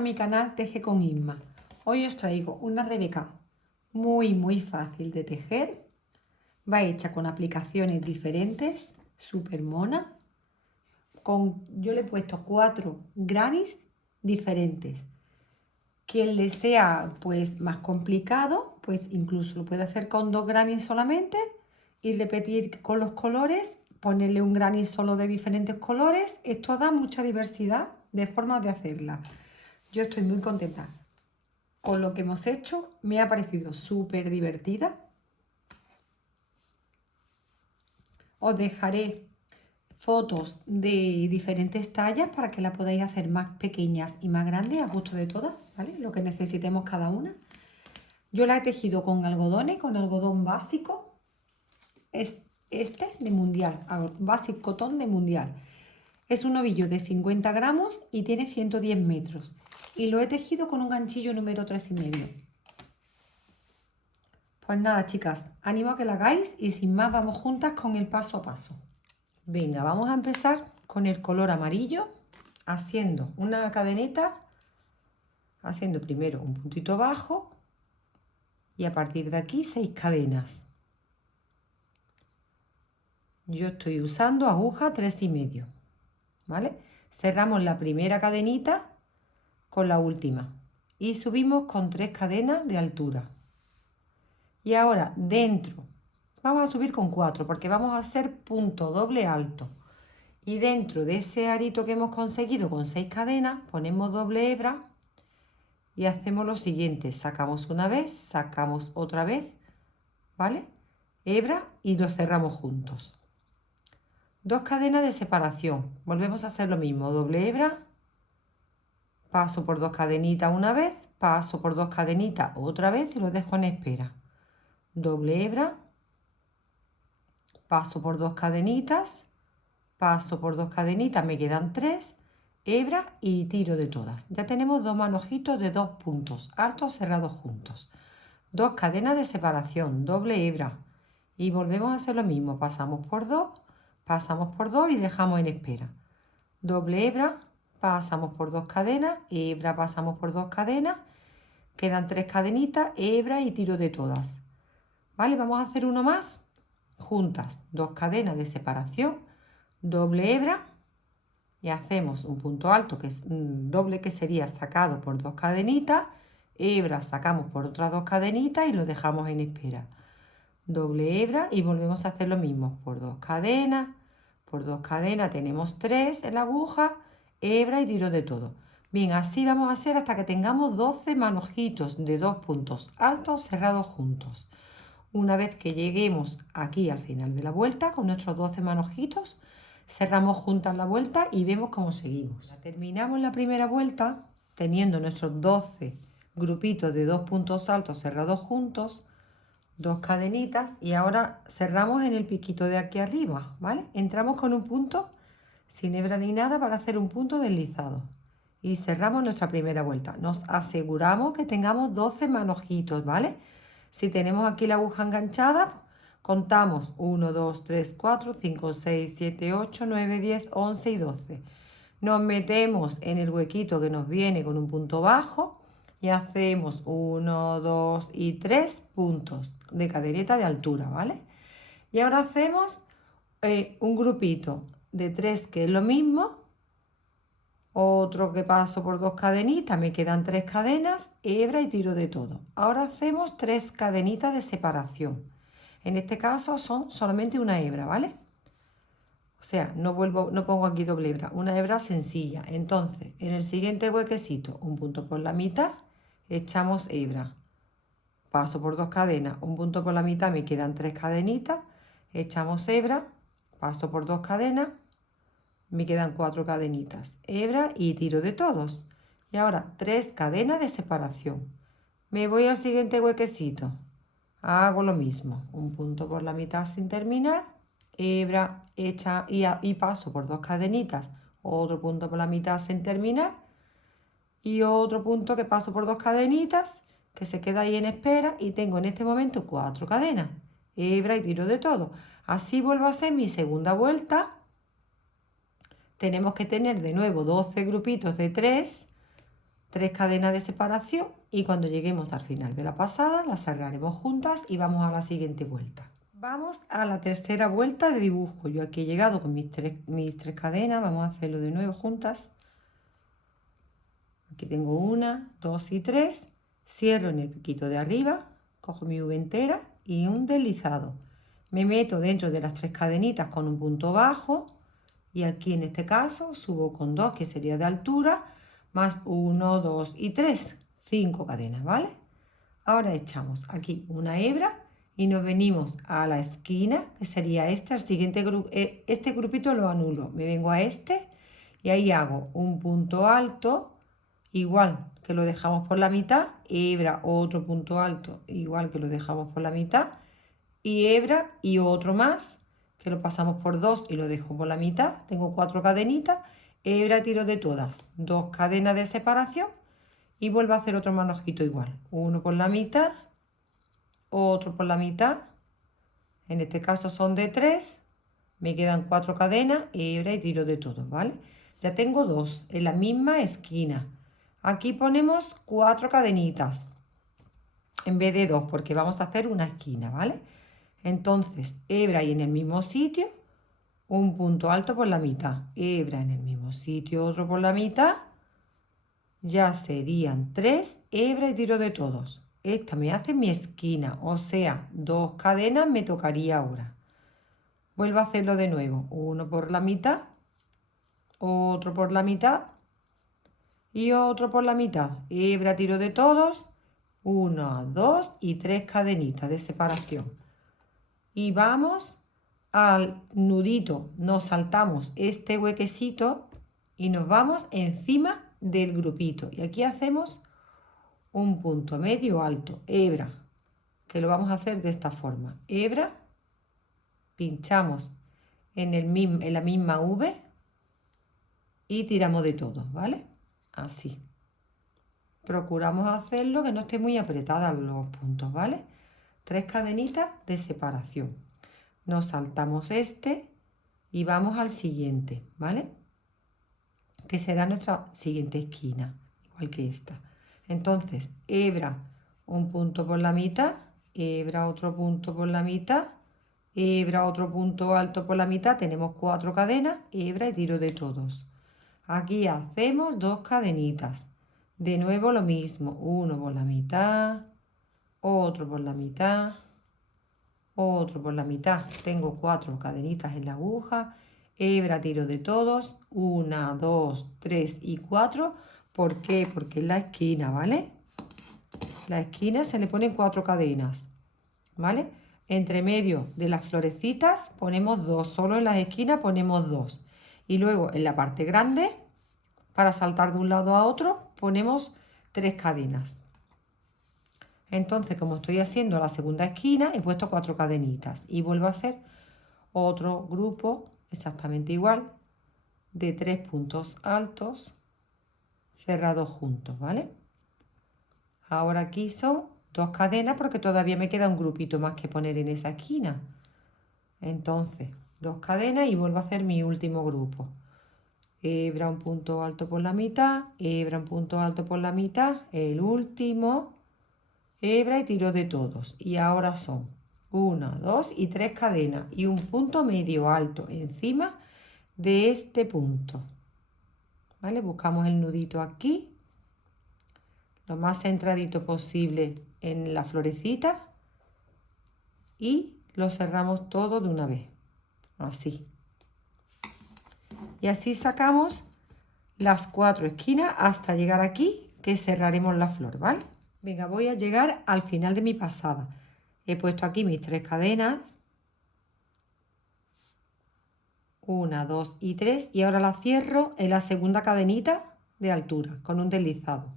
a mi canal Teje con Isma. Hoy os traigo una Rebeca muy fácil de tejer. Va hecha con aplicaciones diferentes, súper mona. Yo le he puesto 4 grannies diferentes. Quien le sea pues más complicado, pues incluso lo puede hacer con 2 grannies solamente y repetir con los colores, ponerle un granny solo de diferentes colores. Esto da mucha diversidad de formas de hacerla. Yo estoy muy contenta con lo que hemos hecho, me ha parecido súper divertida. Os dejaré fotos de diferentes tallas para que la podáis hacer más pequeñas y más grandes a gusto de todas, ¿vale? Lo que necesitemos cada una. Yo la he tejido con algodones, con algodón básico. Es este de Mundial, Basic Cotton de Mundial. Es un ovillo de 50 gramos y tiene 110 metros. Y lo he tejido con un ganchillo número 3,5. Pues nada, chicas, animo a que la hagáis y sin más vamos juntas con el paso a paso. Venga, vamos a empezar con el color amarillo, haciendo una cadeneta, haciendo primero un puntito bajo y a partir de aquí 6 cadenas. Yo estoy usando aguja 3,5, ¿vale? Cerramos la primera cadenita con la última y subimos con 3 cadenas de altura. Y ahora dentro vamos a subir con 4 porque vamos a hacer punto doble alto. Y dentro de ese arito que hemos conseguido con 6 cadenas ponemos doble hebra y hacemos lo siguiente: sacamos una vez, sacamos otra vez, ¿vale? Hebra y lo cerramos juntos. 2 cadenas de separación, volvemos a hacer lo mismo, doble hebra, paso por 2 cadenitas una vez, paso por 2 cadenitas otra vez y lo dejo en espera. Doble hebra, paso por 2 cadenitas, paso por 2 cadenitas, me quedan 3, hebra y tiro de todas. Ya tenemos 2 manojitos de 2 puntos altos cerrados juntos. 2 cadenas de separación, doble hebra y volvemos a hacer lo mismo, pasamos por 2 y dejamos en espera. Doble hebra, pasamos por 2 cadenas, hebra, pasamos por 2 cadenas, quedan 3 cadenitas, hebra y tiro de todas. ¿Vale? Vamos a hacer uno más juntas, 2 cadenas de separación, doble hebra y hacemos un punto alto que es doble, que sería sacado por 2 cadenitas, hebra, sacamos por otras 2 cadenitas y lo dejamos en espera. Doble hebra y volvemos a hacer lo mismo, por 2 cadenas tenemos 3 en la aguja, hebra y tiro de todo. Bien, así vamos a hacer hasta que tengamos 12 manojitos de 2 puntos altos cerrados juntos. Una vez que lleguemos aquí al final de la vuelta con nuestros 12 manojitos, cerramos juntas la vuelta y vemos cómo seguimos. Terminamos la primera vuelta teniendo nuestros 12 grupitos de 2 puntos altos cerrados juntos, 2 cadenitas y ahora cerramos en el piquito de aquí arriba, ¿vale? Entramos con un punto sin hebra ni nada para hacer un punto deslizado y cerramos nuestra primera vuelta. Nos aseguramos que tengamos 12 manojitos, ¿vale? Si tenemos aquí la aguja enganchada, contamos 1, 2, 3, 4, 5, 6, 7, 8, 9, 10, 11 y 12. Nos metemos en el huequito que nos viene con un punto bajo y hacemos 1, 2 y 3 puntos de cadeneta de altura, ¿vale? Y ahora hacemos un grupito de 3 que es lo mismo, otro que paso por 2 cadenitas, me quedan 3 cadenas, hebra y tiro de todo. Ahora hacemos 3 cadenitas de separación. En este caso son solamente una hebra, ¿vale? O sea, no pongo aquí doble hebra, una hebra sencilla. Entonces, en el siguiente huequecito, un punto por la mitad, echamos hebra. Paso por 2 cadenas, un punto por la mitad, me quedan 3 cadenitas, echamos hebra, paso por 2 cadenas, me quedan 4 cadenitas, hebra y tiro de todos. Y ahora 3 cadenas de separación. Me voy al siguiente huequecito. Hago lo mismo. Un punto por la mitad sin terminar, hebra, hecha y paso por 2 cadenitas. Otro punto por la mitad sin terminar. Y otro punto que paso por 2 cadenitas, que se queda ahí en espera. Y tengo en este momento 4 cadenas. Hebra y tiro de todo. Así vuelvo a hacer mi segunda vuelta. Tenemos que tener de nuevo 12 grupitos de 3, 3 cadenas de separación y cuando lleguemos al final de la pasada las cerraremos juntas y vamos a la siguiente vuelta. Vamos a la tercera vuelta de dibujo. Yo aquí he llegado con mis tres cadenas, vamos a hacerlo de nuevo juntas. Aquí tengo 1, 2 y 3, cierro en el piquito de arriba, cojo mi V entera y un deslizado. Me meto dentro de las 3 cadenitas con un punto bajo y aquí en este caso subo con 2, que sería de altura, más 1, 2 y 3, 5 cadenas, ¿vale? Ahora echamos aquí una hebra y nos venimos a la esquina, que sería esta, el siguiente este grupito lo anulo, me vengo a este y ahí hago un punto alto, igual que lo dejamos por la mitad, hebra, otro punto alto, igual que lo dejamos por la mitad, y hebra y otro más, que lo pasamos por 2 y lo dejo por la mitad, tengo 4 cadenitas, hebra, tiro de todas, 2 cadenas de separación y vuelvo a hacer otro manojito igual, uno por la mitad, otro por la mitad, en este caso son de 3, me quedan 4 cadenas, hebra y tiro de todos, ¿vale? Ya tengo 2 en la misma esquina. Aquí ponemos 4 cadenitas en vez de 2 porque vamos a hacer una esquina, ¿vale? Entonces, hebra y en el mismo sitio, un punto alto por la mitad, hebra en el mismo sitio, otro por la mitad, ya serían 3, hebra y tiro de todos. Esta me hace mi esquina, o sea, 2 cadenas me tocaría ahora. Vuelvo a hacerlo de nuevo, uno por la mitad, otro por la mitad y otro por la mitad. Hebra, tiro de todos, 1, 2 y 3 cadenitas de separación. Y vamos al nudito, nos saltamos este huequecito y nos vamos encima del grupito. Y aquí hacemos un punto medio alto, hebra, que lo vamos a hacer de esta forma. Hebra, pinchamos en la misma V y tiramos de todos, ¿vale? Así. Procuramos hacerlo que no esté muy apretadas los puntos, ¿vale? 3 cadenitas de separación. Nos saltamos este y vamos al siguiente, ¿vale? Que será nuestra siguiente esquina, igual que esta. Entonces, hebra, un punto por la mitad, hebra, otro punto por la mitad, hebra, otro punto alto por la mitad, tenemos 4 cadenas, hebra y tiro de todos. Aquí hacemos 2 cadenitas. De nuevo lo mismo, uno por la mitad, otro por la mitad, otro por la mitad. Tengo 4 cadenitas en la aguja, hebra, tiro de todos, 1, 2, 3 y 4. ¿Por qué? Porque es la esquina, ¿vale? La esquina se le ponen 4 cadenas, ¿vale? Entre medio de las florecitas ponemos 2, solo en las esquinas ponemos 2. Y luego en la parte grande, para saltar de un lado a otro, ponemos 3 cadenas. Entonces, como estoy haciendo la segunda esquina, he puesto 4 cadenitas y vuelvo a hacer otro grupo exactamente igual de 3 puntos altos cerrados juntos, ¿vale? Ahora aquí son 2 cadenas porque todavía me queda un grupito más que poner en esa esquina. Entonces, 2 cadenas y vuelvo a hacer mi último grupo. Hebra, un punto alto por la mitad, hebra, un punto alto por la mitad, el último, hebra y tiro de todos. Y ahora son 1, 2 y 3 cadenas y un punto medio alto encima de este punto. ¿Vale? Buscamos el nudito aquí, lo más centradito posible en la florecita y lo cerramos todo de una vez, así. Y así sacamos las 4 esquinas hasta llegar aquí, que cerraremos la flor, ¿vale? Venga, voy a llegar al final de mi pasada. He puesto aquí mis 3 cadenas. 1, 2 y 3. Y ahora la cierro en la segunda cadenita de altura, con un deslizado.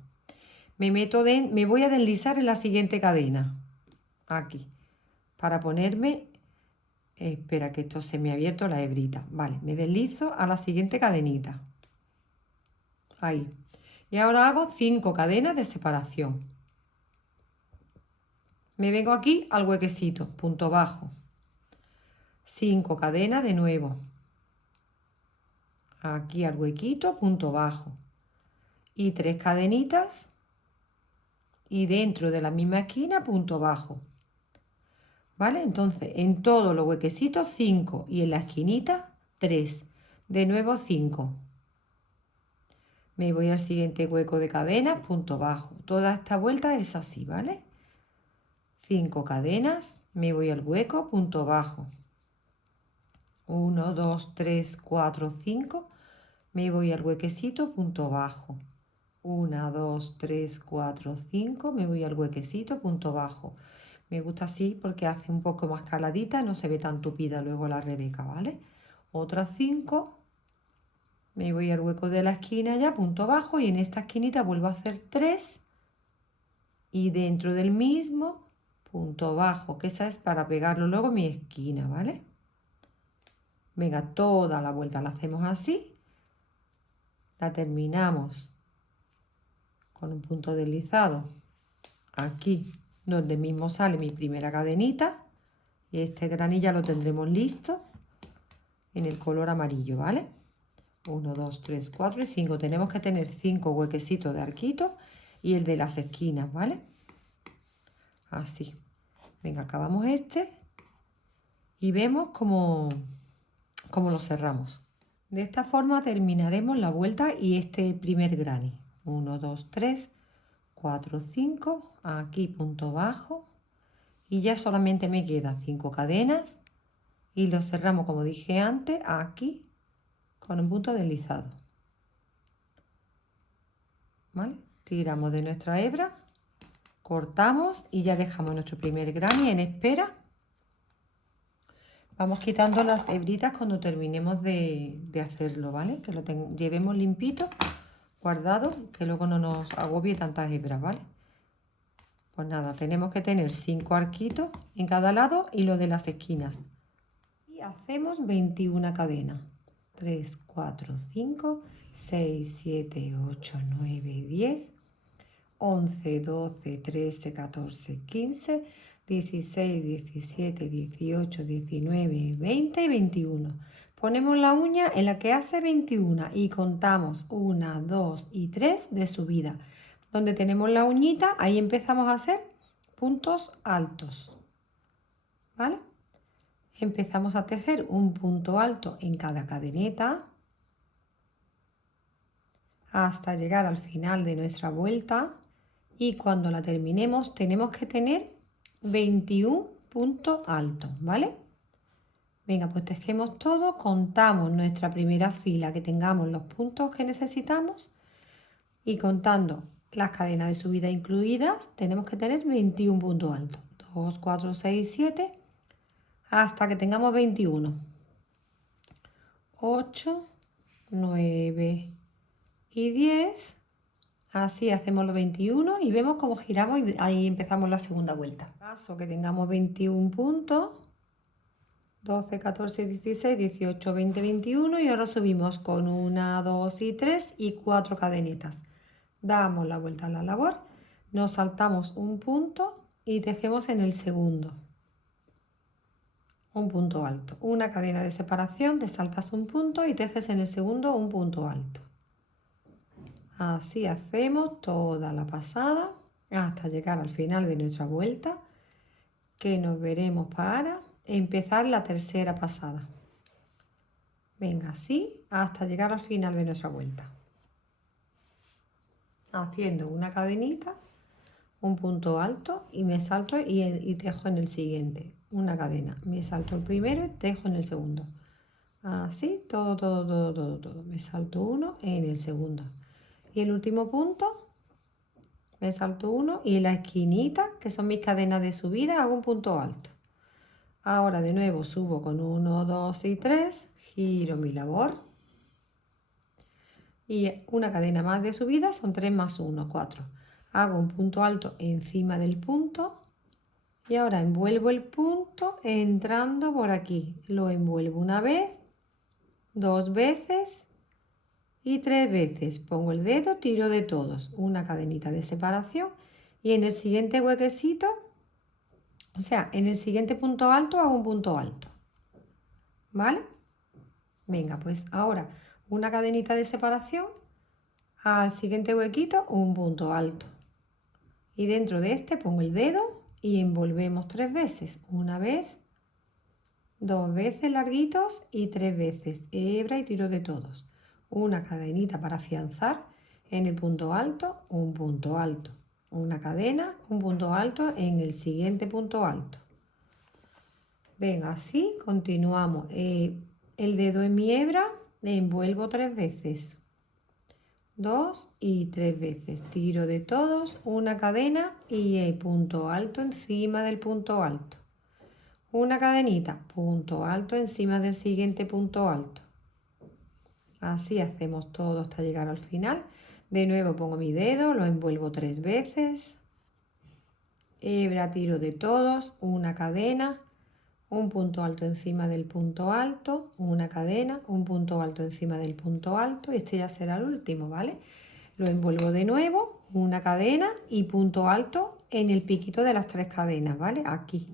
Me voy a deslizar en la siguiente cadena. Aquí. Para ponerme... espera, que esto se me ha abierto la hebrita. Vale, me deslizo a la siguiente cadenita. Ahí. Y ahora hago 5 cadenas de separación. Me vengo aquí al huequecito, punto bajo. 5 cadenas de nuevo. Aquí al huequito, punto bajo. y 3 cadenitas y dentro de la misma esquina punto bajo. ¿Vale? Entonces en todos los huequecitos 5 y en la esquinita 3. De nuevo 5. Me voy al siguiente hueco de cadena, punto bajo. Toda esta vuelta es así, ¿vale? 5 cadenas, me voy al hueco, punto bajo. 1, 2, 3, 4, 5. Me voy al huequecito, punto bajo. 1, 2, 3, 4, 5. Me voy al huequecito, punto bajo. Me gusta así porque hace un poco más caladita, no se ve tan tupida luego la rebeca, ¿vale? Otras 5. Me voy al hueco de la esquina ya, punto bajo, y en esta esquinita vuelvo a hacer 3 y dentro del mismo punto bajo, que esa es para pegarlo luego en mi esquina, ¿vale? Venga, toda la vuelta la hacemos así, la terminamos con un punto deslizado aquí donde mismo sale mi primera cadenita y este granilla lo tendremos listo en el color amarillo, ¿vale? 1, 2, 3, 4 y 5. Tenemos que tener 5 huequecitos de arquito y el de las esquinas, ¿vale? Así. Venga, acabamos este y vemos cómo lo cerramos. De esta forma terminaremos la vuelta y este primer granny. 1, 2, 3, 4, 5. Aquí punto bajo. Y ya solamente me quedan 5 cadenas y lo cerramos, como dije antes, aquí con un punto deslizado. ¿Vale? Tiramos de nuestra hebra, cortamos y ya dejamos nuestro primer granny en espera. Vamos quitando las hebritas cuando terminemos de hacerlo, ¿vale? Que lo llevemos limpito, guardado, que luego no nos agobie tantas hebras, ¿vale? Pues nada, tenemos que tener 5 arquitos en cada lado y lo de las esquinas. Y hacemos 21 cadenas. 3, 4, 5, 6, 7, 8, 9, 10, 11, 12, 13, 14, 15, 16, 17, 18, 19, 20 y 21. Ponemos la uña en la que hace 21 y contamos 1, 2 y 3 de subida. Donde tenemos la uñita, ahí empezamos a hacer puntos altos. ¿Vale? Empezamos a tejer un punto alto en cada cadeneta hasta llegar al final de nuestra vuelta y cuando la terminemos tenemos que tener 21 puntos altos, ¿vale? Venga, pues tejemos todo, contamos nuestra primera fila que tengamos los puntos que necesitamos y contando las cadenas de subida incluidas tenemos que tener 21 puntos altos. 2, 4, 6, 7 hasta que tengamos 21. 8, 9 y 10. Así hacemos los 21 y vemos cómo giramos y ahí empezamos la segunda vuelta. Caso que tengamos 21 puntos, 12, 14, 16, 18, 20, 21 y ahora subimos con 1, 2 y 3 y 4 cadenitas. Damos la vuelta a la labor, nos saltamos un punto y tejemos en el segundo. Un punto alto, una cadena de separación, te saltas un punto y tejes en el segundo un punto alto. Así hacemos toda la pasada hasta llegar al final de nuestra vuelta, que nos veremos para empezar la tercera pasada. Venga, así hasta llegar al final de nuestra vuelta. Haciendo una cadenita, un punto alto y me salto y tejo en el siguiente. Una cadena, me salto el primero y tejo en el segundo. Así, todo. Me salto uno en el segundo. Y el último punto, me salto uno y en la esquinita, que son mis cadenas de subida, hago un punto alto. Ahora de nuevo subo con 1, 2 y 3, giro mi labor. Y una cadena más de subida son 3 más 1, 4. Hago un punto alto encima del punto y ahora envuelvo el punto entrando por aquí. Lo envuelvo una vez, 2 veces y 3 veces. Pongo el dedo, tiro de todos, una cadenita de separación y en el siguiente huequecito, o sea, en el siguiente punto alto hago un punto alto. ¿Vale? Venga, pues ahora una cadenita de separación, Al siguiente huequito un punto alto. Y dentro de este pongo el dedo y envolvemos 3 veces. Una vez, 2 veces larguitos y 3 veces. Hebra y tiro de todos. Una cadenita para afianzar en el punto alto, un punto alto. Una cadena, un punto alto en el siguiente punto alto. Ven, así continuamos. El dedo en mi hebra, le envuelvo 3 veces. 2 y 3 veces. Tiro de todos, una cadena y el punto alto encima del punto alto. Una cadenita, punto alto encima del siguiente punto alto. Así hacemos todo hasta llegar al final. De nuevo pongo mi dedo, lo envuelvo 3 veces. Hebra, tiro de todos, una cadena, un punto alto encima del punto alto, una cadena, un punto alto encima del punto alto. Este ya será el último, ¿vale? Lo envuelvo de nuevo, una cadena y punto alto en el piquito de las 3 cadenas, ¿vale? Aquí,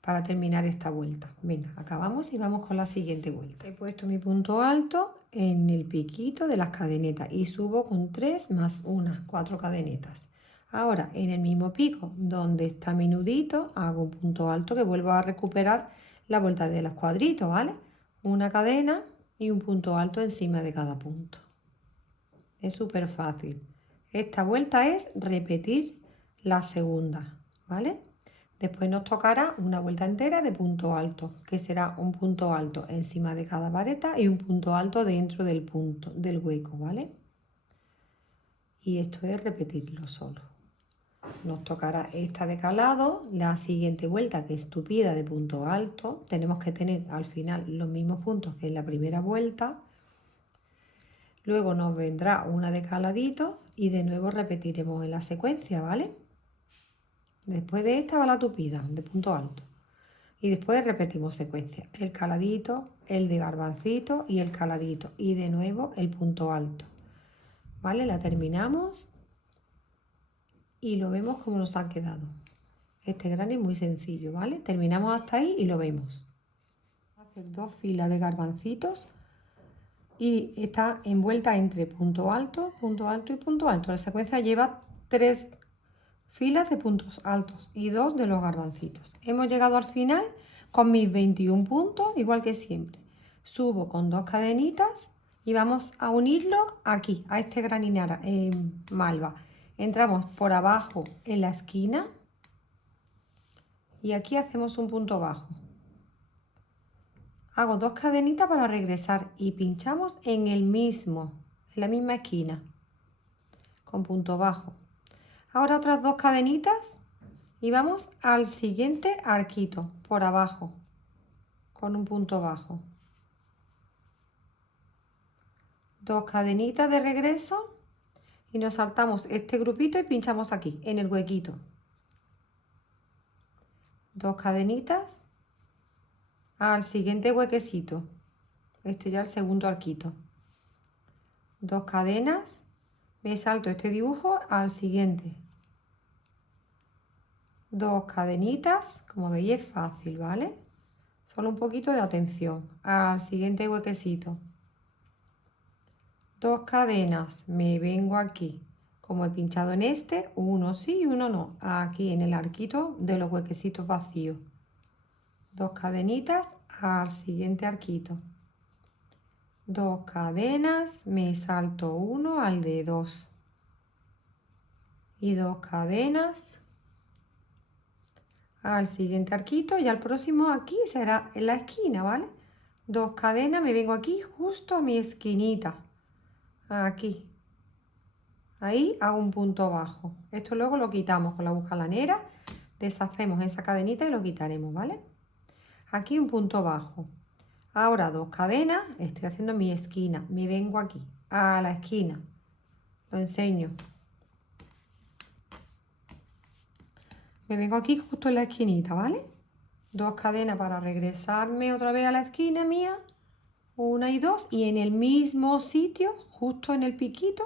para terminar esta vuelta. Venga, acabamos y vamos con la siguiente vuelta. He puesto mi punto alto en el piquito de las cadenetas y subo con 3 más 1, 4 cadenetas. Ahora, en el mismo pico donde está mi nudito, hago un punto alto que vuelvo a recuperar la vuelta de los cuadritos, ¿vale? Una cadena y un punto alto encima de cada punto. Es súper fácil. Esta vuelta es repetir la segunda, ¿vale? Después nos tocará una vuelta entera de punto alto, que será un punto alto encima de cada vareta y un punto alto dentro del punto, del hueco, ¿vale? Y esto es repetirlo solo. Nos tocará esta de calado, la siguiente vuelta que es tupida de punto alto. Tenemos que tener al final los mismos puntos que en la primera vuelta. Luego nos vendrá una de caladito y de nuevo repetiremos en la secuencia, ¿vale? Después de esta va la tupida de punto alto. Y después repetimos secuencia. El caladito, el de garbancito y el caladito. Y de nuevo el punto alto. ¿Vale? La terminamos y lo vemos como nos ha quedado. Este granny es muy sencillo, ¿vale? Terminamos hasta ahí y lo vemos. Hacer 2 filas de garbancitos y está envuelta entre punto alto y punto alto. La secuencia lleva 3 filas de puntos altos y 2 de los garbancitos. Hemos llegado al final con mis 21 puntos, igual que siempre. Subo con 2 cadenitas y vamos a unirlo aquí, a este graninara malva. Entramos por abajo en la esquina y aquí hacemos un punto bajo. Hago 2 cadenitas para regresar y pinchamos en la misma esquina, con punto bajo. Ahora otras 2 cadenitas y vamos al siguiente arquito, por abajo, con un punto bajo. 2 cadenitas de regreso y nos saltamos este grupito y pinchamos aquí, en el huequito. 2 cadenitas al siguiente huequecito, este ya el segundo arquito. 2 cadenas, me salto este dibujo al siguiente. 2 cadenitas, como veis es fácil, ¿vale? Solo un poquito de atención. Al siguiente huequecito. 2 cadenas, me vengo aquí. Como he pinchado en este, uno sí y uno no. Aquí en el arquito de los huequecitos vacíos. 2 cadenitas al siguiente arquito. 2 cadenas, me salto uno al de 2. Y 2 cadenas al siguiente arquito y al próximo aquí será en la esquina, ¿vale? 2 cadenas, me vengo aquí justo a mi esquinita. Aquí. Ahí hago un punto bajo. Esto luego lo quitamos con la aguja lanera. Deshacemos esa cadenita y lo quitaremos, ¿vale? Aquí un punto bajo. Ahora 2 cadenas, estoy haciendo mi esquina. Me vengo aquí, a la esquina. Lo enseño. Me vengo aquí justo en la esquinita, ¿vale? 2 cadenas para regresarme otra vez a la esquina mía. 1 y 2. Y en el mismo sitio, justo en el piquito,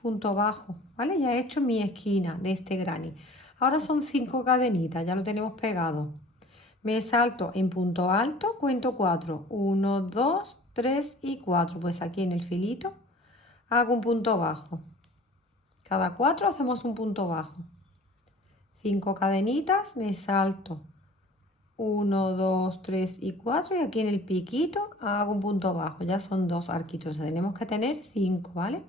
punto bajo, ¿vale? Ya he hecho mi esquina de este granny. Ahora son 5 cadenitas, ya lo tenemos pegado. Me salto en punto alto, cuento 4. 1, 2, 3 y 4. Pues aquí en el filito hago un punto bajo. Cada 4 hacemos un punto bajo. 5 cadenitas, me salto 1, 2, 3 y 4 y aquí en el piquito hago un punto bajo. Ya son 2 arquitos, tenemos que tener 5, ¿vale?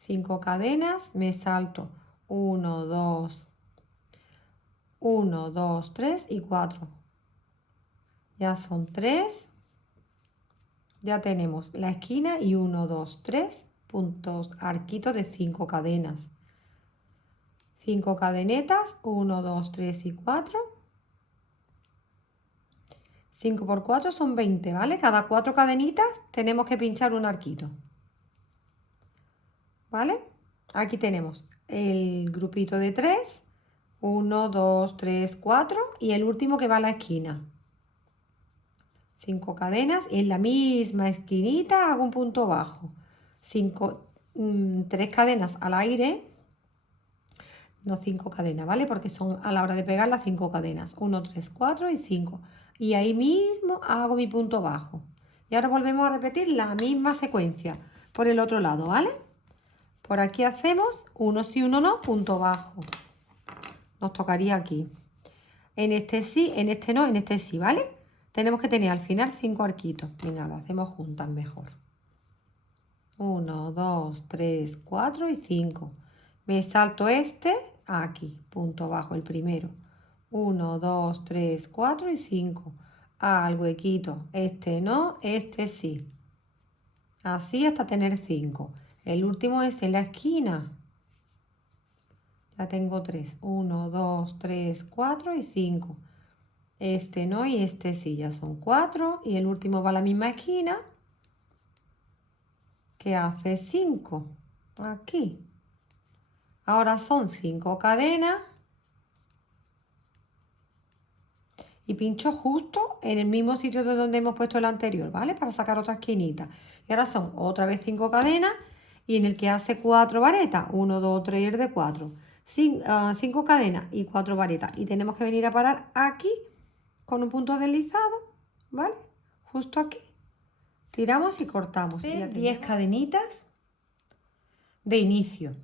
5 cadenas, me salto 1, 2, 1, 2, 3 y 4. Ya son 3. Ya tenemos la esquina y 1, 2, 3 puntos, arquitos de 5 cadenas. 5 cadenetas, 1, 2, 3 y 4. 5 por 4 son 20, ¿vale? Cada 4 cadenitas tenemos que pinchar un arquito. ¿Vale? Aquí tenemos el grupito de 3. 1, 2, 3, 4 y el último que va a la esquina. 5 cadenas y en la misma esquinita hago un punto bajo. 3 cadenas al aire, no 5 cadenas, ¿vale? Porque son a la hora de pegar las 5 cadenas. 1, 3, 4 y 5. Y ahí mismo hago mi punto bajo. Y ahora volvemos a repetir la misma secuencia por el otro lado, ¿vale? Por aquí hacemos uno sí, uno no, punto bajo. Nos tocaría aquí. En este sí, en este no, en este sí, ¿vale? Tenemos que tener al final 5 arquitos. Venga, lo hacemos juntas mejor. 1, 2, 3, 4 y 5. Me salto este aquí, punto bajo, el primero. 1, 2, 3, 4 y 5. Al huequito. Este no, este sí. Así hasta tener 5. El último es en la esquina. Ya tengo 3. 1, 2, 3, 4 y 5. Este no y este sí, ya son 4. Y el último va a la misma esquina, que hace 5. Aquí. Ahora son 5 cadenas. Y pincho justo en el mismo sitio de donde hemos puesto el anterior, ¿vale? Para sacar otra esquinita. Y ahora son otra vez 5 cadenas. Y en el que hace 4 varetas. 1, 2, 3 y el de 4. 5 cadenas y 4 varetas. Y tenemos que venir a parar aquí con un punto deslizado, ¿vale? Justo aquí. Tiramos y cortamos. Y ya 10 cadenitas de inicio.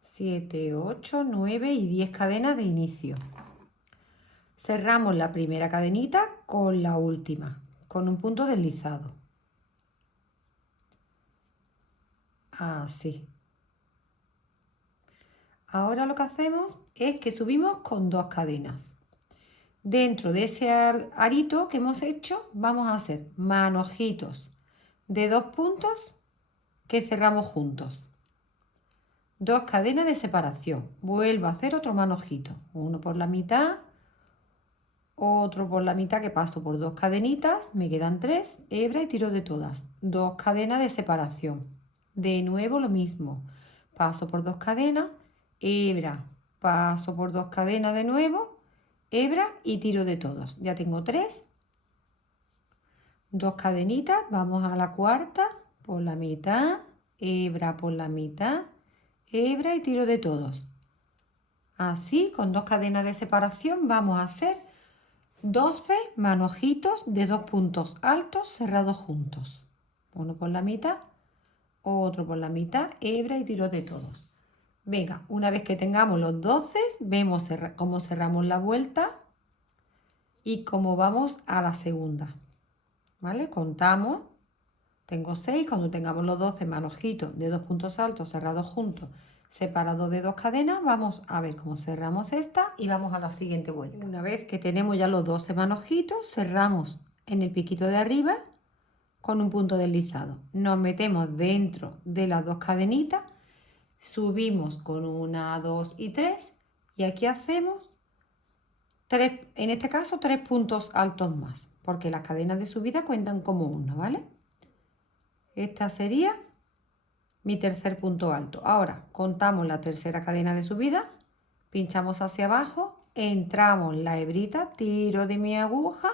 7, 8, 9 y 10 cadenas de inicio. Cerramos la primera cadenita con la última, con un punto deslizado. Así. Ahora lo que hacemos es que subimos con 2 cadenas. Dentro de ese arito que hemos hecho, vamos a hacer manojitos de 2 puntos que cerramos juntos. 2 cadenas de separación. Vuelvo a hacer otro manojito. Uno por la mitad, otro por la mitad que paso por 2 cadenitas. Me quedan 3, hebra y tiro de todas. 2 cadenas de separación. De nuevo lo mismo. Paso por 2 cadenas, hebra, paso por 2 cadenas de nuevo, hebra y tiro de todos. Ya tengo 3. 2 cadenitas, vamos a la cuarta, por la mitad, hebra por la mitad, hebra y tiro de todos. Así, con 2 cadenas de separación, vamos a hacer 12 manojitos de 2 puntos altos cerrados juntos. Uno por la mitad, otro por la mitad, hebra y tiro de todos. Venga, una vez que tengamos los 12, vemos cómo cerramos la vuelta y cómo vamos a la segunda. ¿Vale? Contamos. Tengo 6, cuando tengamos los 12 manojitos de 2 puntos altos cerrados juntos, separados de 2 cadenas, vamos a ver cómo cerramos esta y vamos a la siguiente vuelta. Una vez que tenemos ya los 12 manojitos, cerramos en el piquito de arriba con un punto deslizado. Nos metemos dentro de las 2 cadenitas, subimos con 1, 2 y 3 y aquí hacemos 3, en este caso 3 puntos altos más, porque las cadenas de subida cuentan como 1, ¿vale? Esta sería mi tercer punto alto. Ahora contamos la tercera cadena de subida, pinchamos hacia abajo, entramos la hebrita, tiro de mi aguja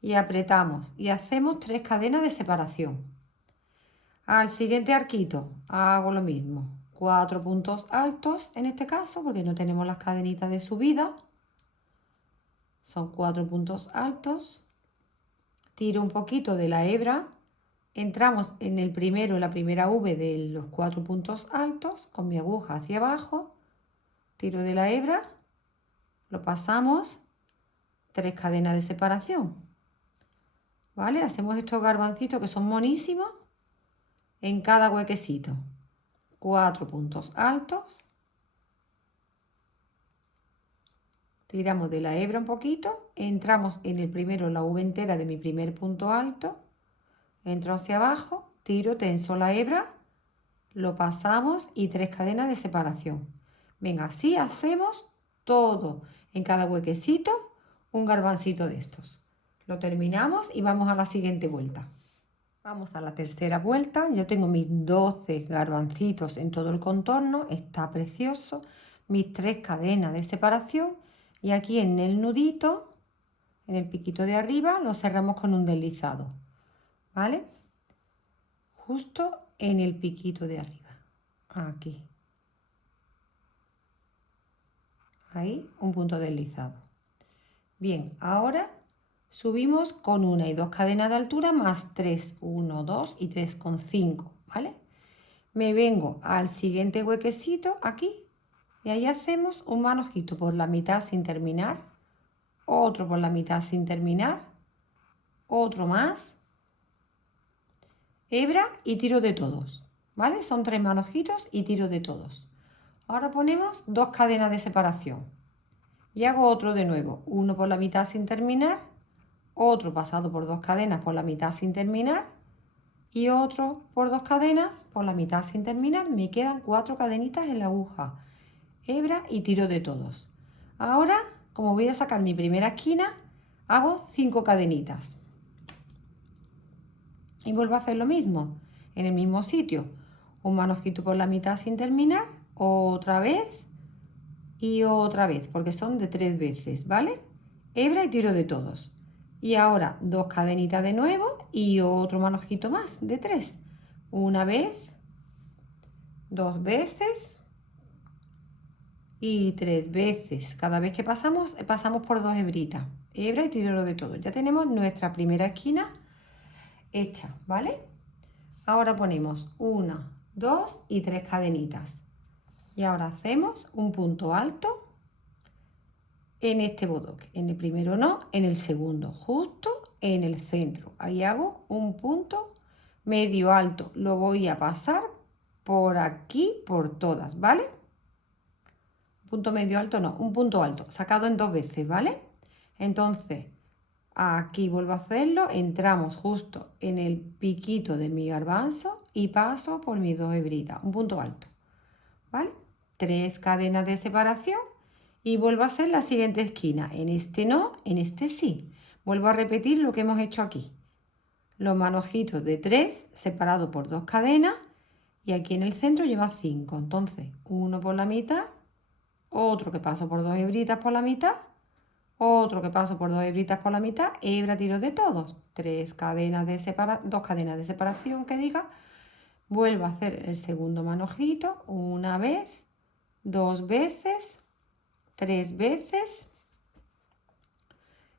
y apretamos y hacemos 3 cadenas de separación. Al siguiente arquito hago lo mismo, 4 puntos altos en este caso porque no tenemos las cadenitas de subida. Son 4 puntos altos, tiro un poquito de la hebra entramos en el primero, la primera V de los 4 puntos altos, con mi aguja hacia abajo, tiro de la hebra, lo pasamos, 3 cadenas de separación, ¿vale? Hacemos estos garbancitos que son monísimos en cada huequecito, 4 puntos altos, tiramos de la hebra un poquito, entramos en el primero, la V entera de mi primer punto alto, entro hacia abajo, tiro, tenso la hebra, lo pasamos y 3 cadenas de separación. Venga, así hacemos todo, en cada huequecito, un garbancito de estos. Lo terminamos y vamos a la siguiente vuelta. Vamos a la tercera vuelta. Yo tengo mis 12 garbancitos en todo el contorno, está precioso. Mis 3 cadenas de separación y aquí en el nudito, en el piquito de arriba, lo cerramos con un deslizado, ¿vale? Justo en el piquito de arriba, aquí. Ahí, un punto deslizado. Bien, ahora subimos con 1 y 2 cadenas de altura más 3, 1, 2 y 3,5, ¿vale? Me vengo al siguiente huequecito aquí y ahí hacemos un manojito por la mitad sin terminar, otro por la mitad sin terminar, otro más, hebra y tiro de todos, ¿vale? Son 3 manojitos y tiro de todos. Ahora ponemos 2 cadenas de separación y hago otro de nuevo, uno por la mitad sin terminar, otro pasado por 2 cadenas por la mitad sin terminar y otro por 2 cadenas por la mitad sin terminar. Me quedan 4 cadenitas en la aguja, hebra y tiro de todos. Ahora, como voy a sacar mi primera esquina, hago 5 cadenitas y vuelvo a hacer lo mismo en el mismo sitio, un manojito por la mitad sin terminar, otra vez y otra vez, porque son de 3 veces, ¿vale? Hebra y tiro de todos. Y ahora 2 cadenitas de nuevo y otro manojito más de 3. Una vez, 2 veces y 3 veces. Cada vez que pasamos por 2 hebritas. Hebra y tiro de todos. Ya tenemos nuestra primera esquina hecha, ¿vale? Ahora ponemos 1, 2 y 3 cadenitas. Y ahora hacemos un punto alto en este bodoque. En el primero no, en el segundo, justo en el centro. Ahí hago un punto medio alto. Lo voy a pasar por aquí, por todas, ¿vale? Punto medio alto no, un punto alto, sacado en 2 veces, ¿vale? Entonces, aquí vuelvo a hacerlo, entramos justo en el piquito de mi garbanzo y paso por mis 2 hebritas, un punto alto, ¿vale? 3 cadenas de separación y vuelvo a hacer la siguiente esquina. En este no, en este sí. Vuelvo a repetir lo que hemos hecho aquí. Los manojitos de 3 separados por 2 cadenas y aquí en el centro lleva 5. Entonces, uno por la mitad, otro que paso por 2 hebritas por la mitad, otro que paso por 2 hebritas por la mitad, hebra, tiro de todos. 3 cadenas de 2 cadenas de separación que diga. Vuelvo a hacer el segundo manojito una vez, 2 veces, 3 veces,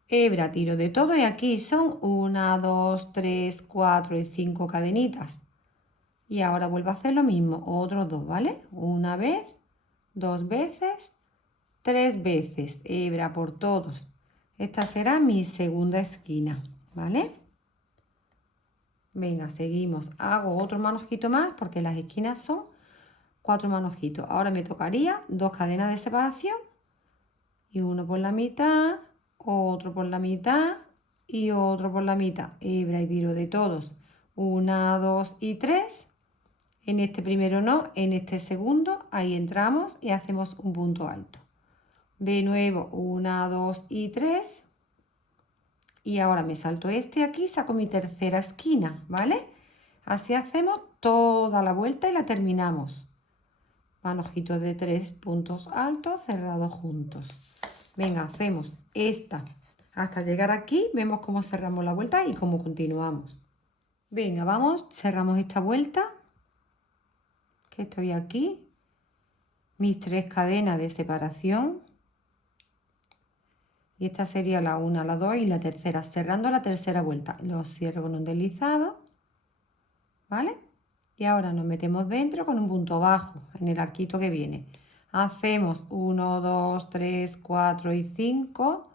hebra, tiro de todo y aquí son 1, 2, 3, 4 y 5 cadenitas. Y ahora vuelvo a hacer lo mismo, otros 2, ¿vale? Una vez, 2 veces, 3 veces, hebra por todos. Esta será mi segunda esquina, ¿vale? Venga, seguimos. Hago otro manojito más porque las esquinas son 4 manojitos. Ahora me tocaría 2 cadenas de separación y uno por la mitad, otro por la mitad y otro por la mitad. Hebra y tiro de todos. 1, 2 y 3. En este primero no, en este segundo, ahí entramos y hacemos un punto alto. De nuevo, 1, 2 y 3. Y ahora me salto este aquí, saco mi tercera esquina, ¿vale? Así hacemos toda la vuelta y la terminamos. Manojitos de 3 puntos altos cerrados juntos. Venga, hacemos esta hasta llegar aquí. Vemos cómo cerramos la vuelta y cómo continuamos. Venga, vamos, cerramos esta vuelta. Que estoy aquí. Mis 3 cadenas de separación. Y esta sería la 1, la 2 y la tercera. Cerrando la tercera vuelta. Lo cierro con un deslizado. ¿vale? Y ahora nos metemos dentro con un punto bajo en el arquito que viene. Hacemos 1, 2, 3, 4 y 5,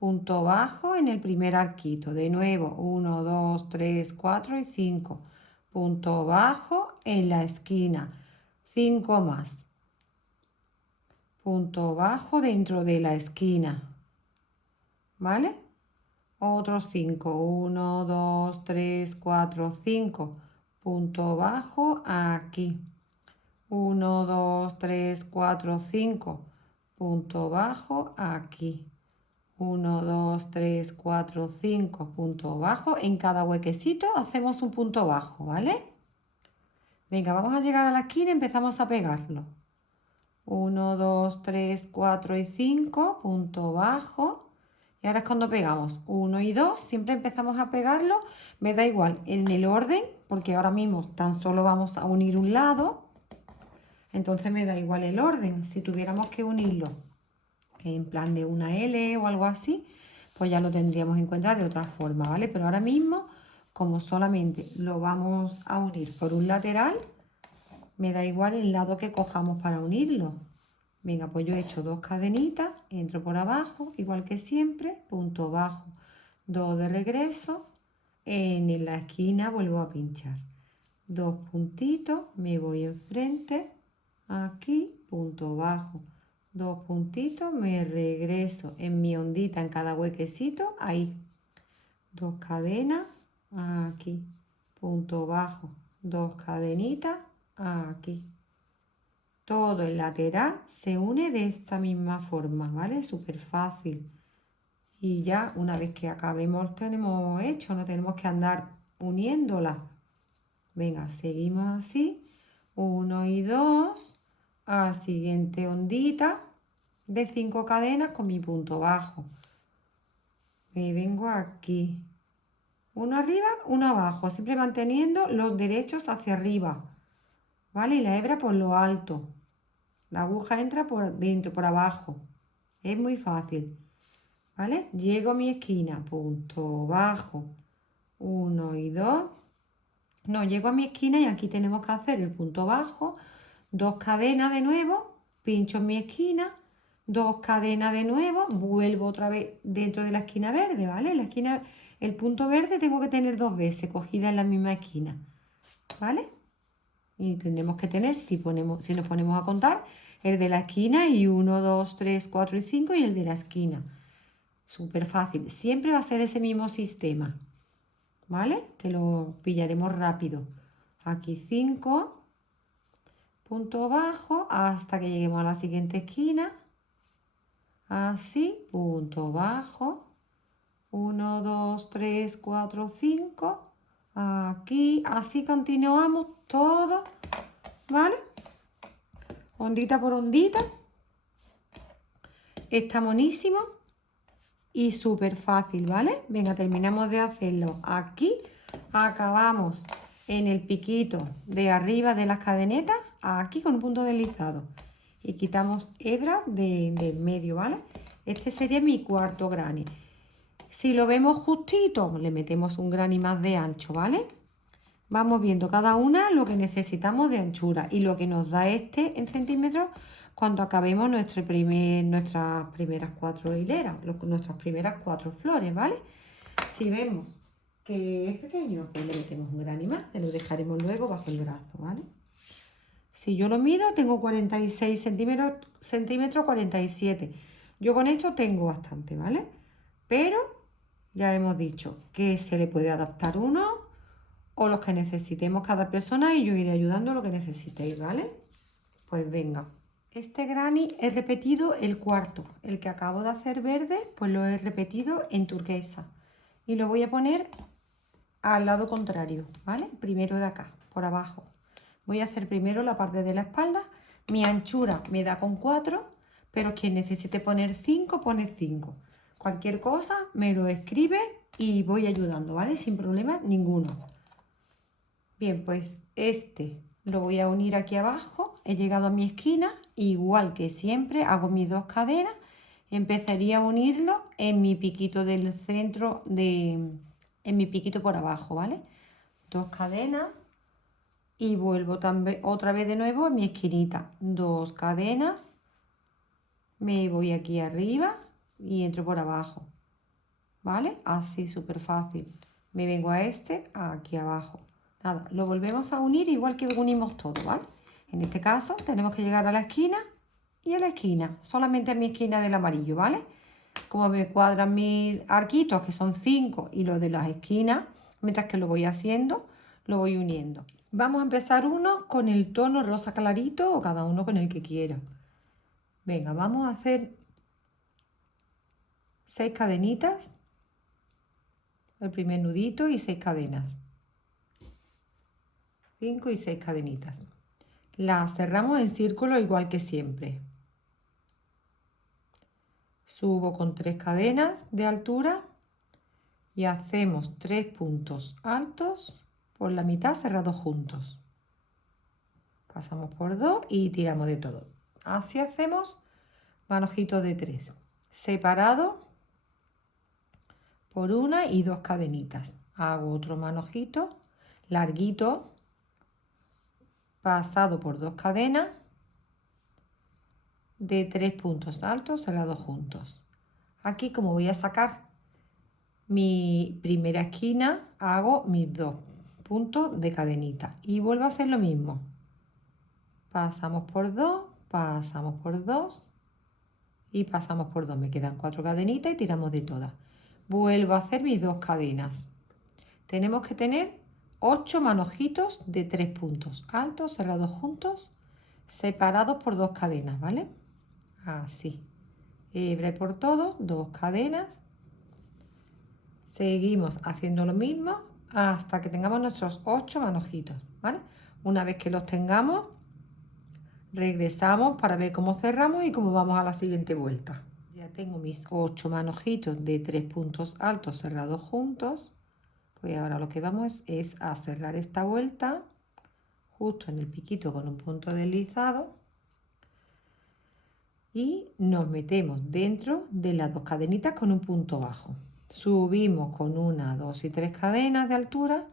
punto bajo en el primer arquito. De nuevo, 1, 2, 3, 4 y 5, punto bajo en la esquina. 5 más, punto bajo dentro de la esquina, ¿vale? Otros 5, 1, 2, 3, 4, 5, punto bajo aquí. 1, 2, 3, 4, 5, punto bajo aquí. 1, 2, 3, 4, 5, punto bajo. En cada huequecito hacemos un punto bajo, ¿vale? Venga, vamos a llegar a la esquina y empezamos a pegarlo. 1, 2, 3, 4 y 5, punto bajo. Y ahora es cuando pegamos 1 y 2, siempre empezamos a pegarlo. Me da igual en el orden, porque ahora mismo tan solo vamos a unir un lado. Entonces me da igual el orden. Si tuviéramos que unirlo en plan de una L o algo así, pues ya lo tendríamos en cuenta de otra forma, ¿vale? Pero ahora mismo, como solamente lo vamos a unir por un lateral, me da igual el lado que cojamos para unirlo. Venga, pues yo he hecho 2 cadenitas, entro por abajo, igual que siempre, punto bajo, 2 de regreso, en la esquina vuelvo a pinchar. 2 puntitos, me voy enfrente, aquí, punto bajo, 2 puntitos, me regreso en mi ondita en cada huequecito, ahí. 2 cadenas, aquí, punto bajo, 2 cadenitas, aquí. Todo el lateral se une de esta misma forma, ¿vale? Súper fácil. Y ya una vez que acabemos tenemos hecho, no tenemos que andar uniéndola. Venga, seguimos así. 1 y 2. Al siguiente ondita de 5 cadenas con mi punto bajo. Me vengo aquí. Uno arriba, uno abajo. Siempre manteniendo los derechos hacia arriba. ¿Vale? Y la hebra por lo alto. La aguja entra por dentro, por abajo. Es muy fácil. ¿Vale? Llego a mi esquina, punto bajo, 1 y 2. No, llego a mi esquina y aquí tenemos que hacer el punto bajo, 2 cadenas de nuevo, pincho en mi esquina, 2 cadenas de nuevo, vuelvo otra vez dentro de la esquina verde, ¿vale? La esquina, el punto verde tengo que tener 2 veces cogida en la misma esquina, ¿vale? Y tendremos que tener, si nos ponemos a contar, el de la esquina y 1, 2, 3, 4 y 5 y el de la esquina. Súper fácil. Siempre va a ser ese mismo sistema, ¿vale? Que lo pillaremos rápido. Aquí 5, punto bajo, hasta que lleguemos a la siguiente esquina. Así, punto bajo. 1, 2, 3, 4, 5. Aquí, así continuamos todo, ¿vale? Ondita por ondita. Está monísimo y súper fácil, ¿vale? Venga, terminamos de hacerlo. Aquí acabamos en el piquito de arriba de las cadenetas, aquí con un punto deslizado. Y quitamos hebra de medio, ¿vale? Este sería mi cuarto granny. Si lo vemos justito, le metemos un granny más de ancho, ¿vale? Vamos viendo cada una lo que necesitamos de anchura y lo que nos da este en centímetros cuando acabemos nuestras primeras 4 hileras, nuestras primeras 4 flores, ¿vale? Si vemos que es pequeño, pues le metemos un granny más, que lo dejaremos luego bajo el brazo, ¿vale? Si yo lo mido, tengo 46 centímetros, 47. Yo con esto tengo bastante, ¿vale? Pero ya hemos dicho que se le puede adaptar uno o los que necesitemos cada persona y yo iré ayudando lo que necesitéis, ¿vale? Pues venga. Este granny he repetido el cuarto. El que acabo de hacer verde, pues lo he repetido en turquesa. Y lo voy a poner al lado contrario, ¿vale? Primero de acá, por abajo. Voy a hacer primero la parte de la espalda. Mi anchura me da con 4, pero quien necesite poner 5, pone 5. Cualquier cosa me lo escribe y voy ayudando, ¿vale? Sin problema ninguno. Bien, pues este lo voy a unir aquí abajo. He llegado a mi esquina, igual que siempre, hago mis 2 cadenas. Empezaría a unirlo en mi piquito del centro, en mi piquito por abajo, ¿vale? 2 cadenas. y vuelvo también otra vez de nuevo a mi esquinita. 2 cadenas, me voy aquí arriba y entro por abajo, ¿vale? Así, súper fácil. Me vengo a aquí abajo. Nada, lo volvemos a unir igual que unimos todo, ¿vale? En este caso tenemos que llegar a la esquina y a la esquina, solamente a mi esquina del amarillo, ¿vale? Como me cuadran mis arquitos, que son 5, y los de las esquinas, mientras que lo voy haciendo, lo voy uniendo. Vamos a empezar uno con el tono rosa clarito o cada uno con el que quiera. Venga, vamos a hacer 6 cadenitas, el primer nudito y 6 cadenas. 5 y 6 cadenitas. Las cerramos en círculo igual que siempre. Subo con 3 cadenas de altura y hacemos 3 puntos altos por la mitad cerrados juntos. Pasamos por 2 y tiramos de todo. Así hacemos manojitos de 3, separado por 1 y 2 cadenitas. Hago otro manojito larguito, pasado por 2 cadenas de 3 puntos altos cerrados juntos. Aquí, como voy a sacar mi primera esquina, hago mis 2 puntos de cadenita y vuelvo a hacer lo mismo. Pasamos por 2, pasamos por 2 y pasamos por 2. Me quedan 4 cadenitas y tiramos de todas. Vuelvo a hacer mis 2 cadenas. Tenemos que tener 8 manojitos de 3 puntos altos cerrados juntos, separados por 2 cadenas, ¿vale? Así. Hebra por todo, 2 cadenas. Seguimos haciendo lo mismo hasta que tengamos nuestros 8 manojitos, ¿vale? Una vez que los tengamos, regresamos para ver cómo cerramos y cómo vamos a la siguiente vuelta. Ya tengo mis 8 manojitos de 3 puntos altos cerrados juntos. Pues ahora lo que vamos es a cerrar esta vuelta justo en el piquito con un punto deslizado y nos metemos dentro de las 2 cadenitas con un punto bajo. Subimos con 1, 2 y 3 cadenas de altura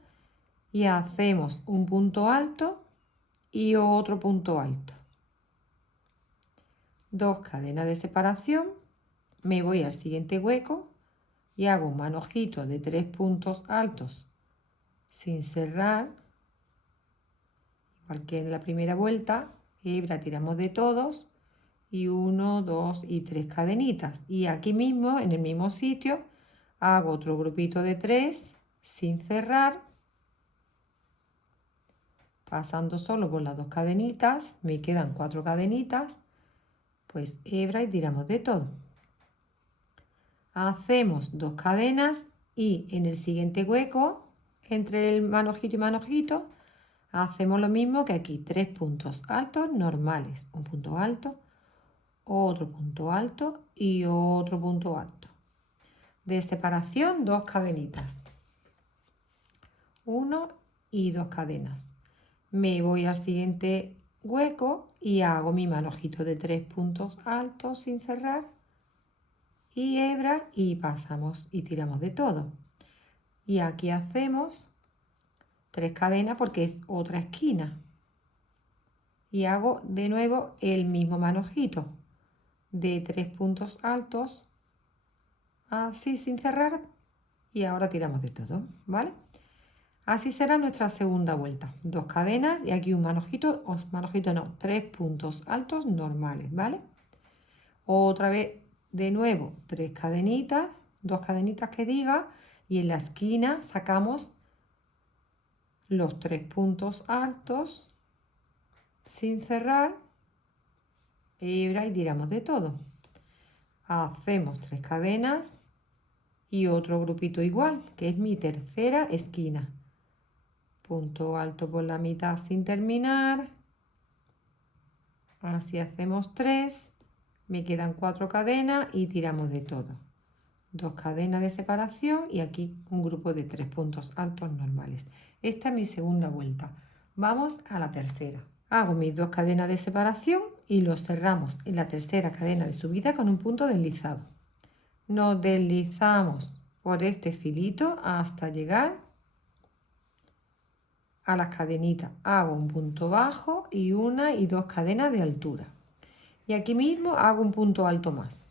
y hacemos un punto alto y otro punto alto. 2 cadenas de separación, me voy al siguiente hueco y hago un manojito de 3 puntos altos sin cerrar, igual que en la primera vuelta. Hebra, tiramos de todos y 1, 2 y 3 cadenitas, y aquí mismo en el mismo sitio hago otro grupito de 3 sin cerrar, pasando solo por las 2 cadenitas. Me quedan 4 cadenitas, pues hebra y tiramos de todo. Hacemos 2 cadenas y en el siguiente hueco entre el manojito y manojito hacemos lo mismo que aquí, 3 puntos altos normales, un punto alto, otro punto alto y otro punto alto. De separación, 2 cadenitas, 1 y 2 cadenas. Me voy al siguiente hueco y hago mi manojito de 3 puntos altos sin cerrar y hebra y pasamos y tiramos de todo. Y aquí hacemos 3 cadenas porque es otra esquina y hago de nuevo el mismo manojito de 3 puntos altos así sin cerrar y ahora tiramos de todo, ¿vale? Así será nuestra segunda vuelta. 2 cadenas y aquí un manojito, no, 3 puntos altos normales, ¿vale? Otra vez de nuevo 3 cadenitas, 2 cadenitas que diga, y en la esquina sacamos los 3 puntos altos sin cerrar, hebra y tiramos de todo. Hacemos 3 cadenas y otro grupito igual, que es mi tercera esquina. Punto alto por la mitad sin terminar. Así hacemos 3. Me quedan 4 cadenas y tiramos de todo. 2 cadenas de separación y aquí un grupo de 3 puntos altos normales. Esta es mi segunda vuelta. Vamos a la tercera. Hago mis 2 cadenas de separación y los cerramos en la tercera cadena de subida con un punto deslizado. Nos deslizamos por este filito hasta llegar a las cadenitas hago un punto bajo y una y dos cadenas de altura. Y aquí mismo hago un punto alto más.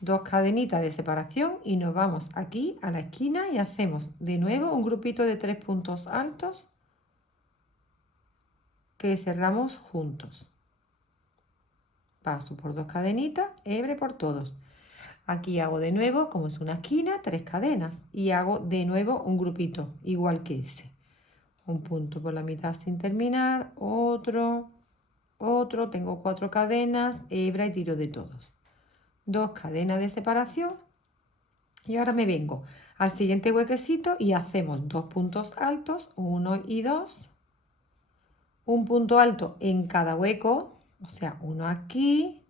Dos cadenitas de separación y nos vamos aquí a la esquina y hacemos de nuevo un grupito de 3 puntos altos que cerramos juntos. Paso por dos cadenitas, hebre por todos. Aquí hago de nuevo, como es una esquina, 3 cadenas y hago de nuevo un grupito igual que ese. Un punto por la mitad sin terminar, otro, tengo 4 cadenas, hebra y tiro de todos. 2 cadenas de separación y ahora me vengo al siguiente huequecito y hacemos 2 puntos altos, 1 y 2, un punto alto en cada hueco, o sea, uno aquí,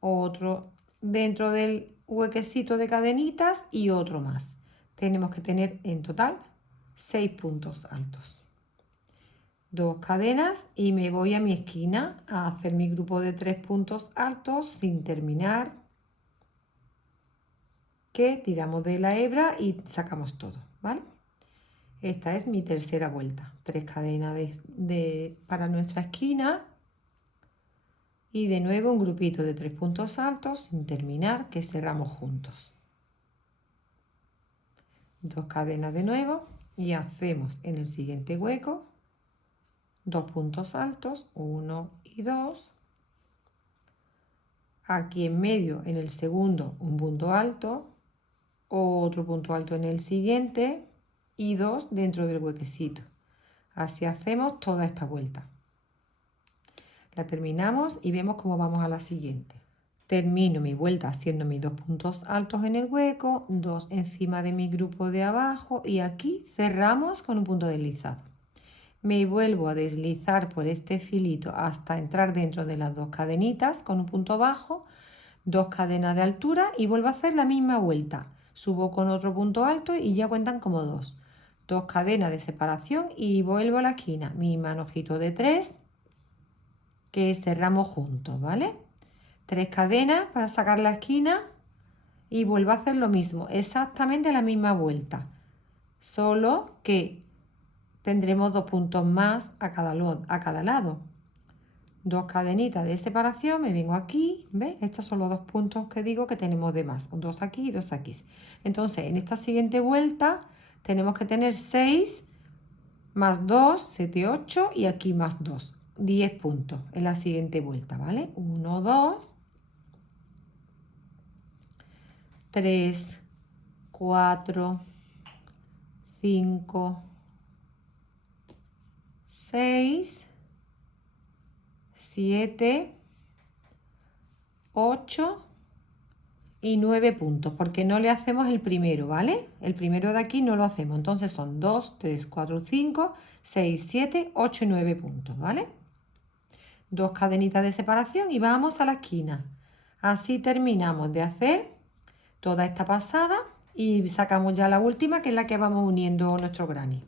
otro dentro del huequecito de cadenitas y otro más. Tenemos que tener en total 6 puntos altos. 2 cadenas y me voy a mi esquina a hacer mi grupo de 3 puntos altos sin terminar, que tiramos de la hebra y sacamos todo, ¿vale? Esta es mi tercera vuelta. 3 cadenas para nuestra esquina y de nuevo un grupito de 3 puntos altos sin terminar, que cerramos juntos. 2 cadenas de nuevo y hacemos en el siguiente hueco 2 puntos altos, 1 y 2. Aquí en medio, en el segundo, un punto alto, otro punto alto en el siguiente y 2 dentro del huequecito. Así hacemos toda esta vuelta. La terminamos y vemos cómo vamos a la siguiente. Termino mi vuelta haciendo mis 2 puntos altos en el hueco, 2 encima de mi grupo de abajo y aquí cerramos con un punto deslizado. Me vuelvo a deslizar por este filito hasta entrar dentro de las 2 cadenitas con un punto bajo, 2 cadenas de altura y vuelvo a hacer la misma vuelta. Subo con otro punto alto y ya cuentan como 2. 2 cadenas de separación y vuelvo a la esquina. Mi manojito de 3 que cerramos juntos, ¿vale? 3 cadenas para sacar la esquina y vuelvo a hacer lo mismo, exactamente la misma vuelta, solo que tendremos 2 puntos más a cada lado. 2 cadenitas de separación, me vengo aquí, ¿ves? Estos son los 2 puntos que digo que tenemos de más, 2 aquí y 2 aquí. Entonces, en esta siguiente vuelta tenemos que tener 6 más 2, 7, 8 y aquí más 2, 10 puntos en la siguiente vuelta, ¿vale? 1, 2, 3, 4, 5, 6, 7, 8 y 9 puntos, porque no le hacemos el primero, ¿vale? El primero de aquí no lo hacemos, entonces son 2, 3, 4, 5, 6, 7, 8 y 9 puntos, ¿vale? 2 cadenitas de separación y vamos a la esquina. Así terminamos de hacer toda esta pasada y sacamos ya la última, que es la que vamos uniendo nuestro granny.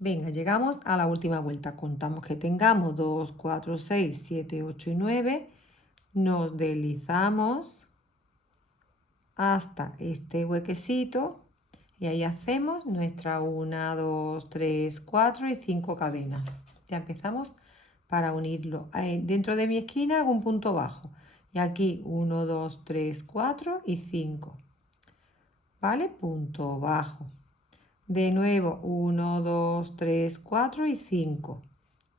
Venga, llegamos a la última vuelta. Contamos que tengamos 2, 4, 6, 7, 8 y 9. Nos deslizamos hasta este huequecito y ahí hacemos nuestra 1, 2, 3, 4 y 5 cadenas. Ya empezamos para unirlo. Dentro de mi esquina hago un punto bajo y aquí 1, 2, 3, 4 y 5. ¿Vale? Punto bajo. De nuevo 1, 2, 3, 4 y 5.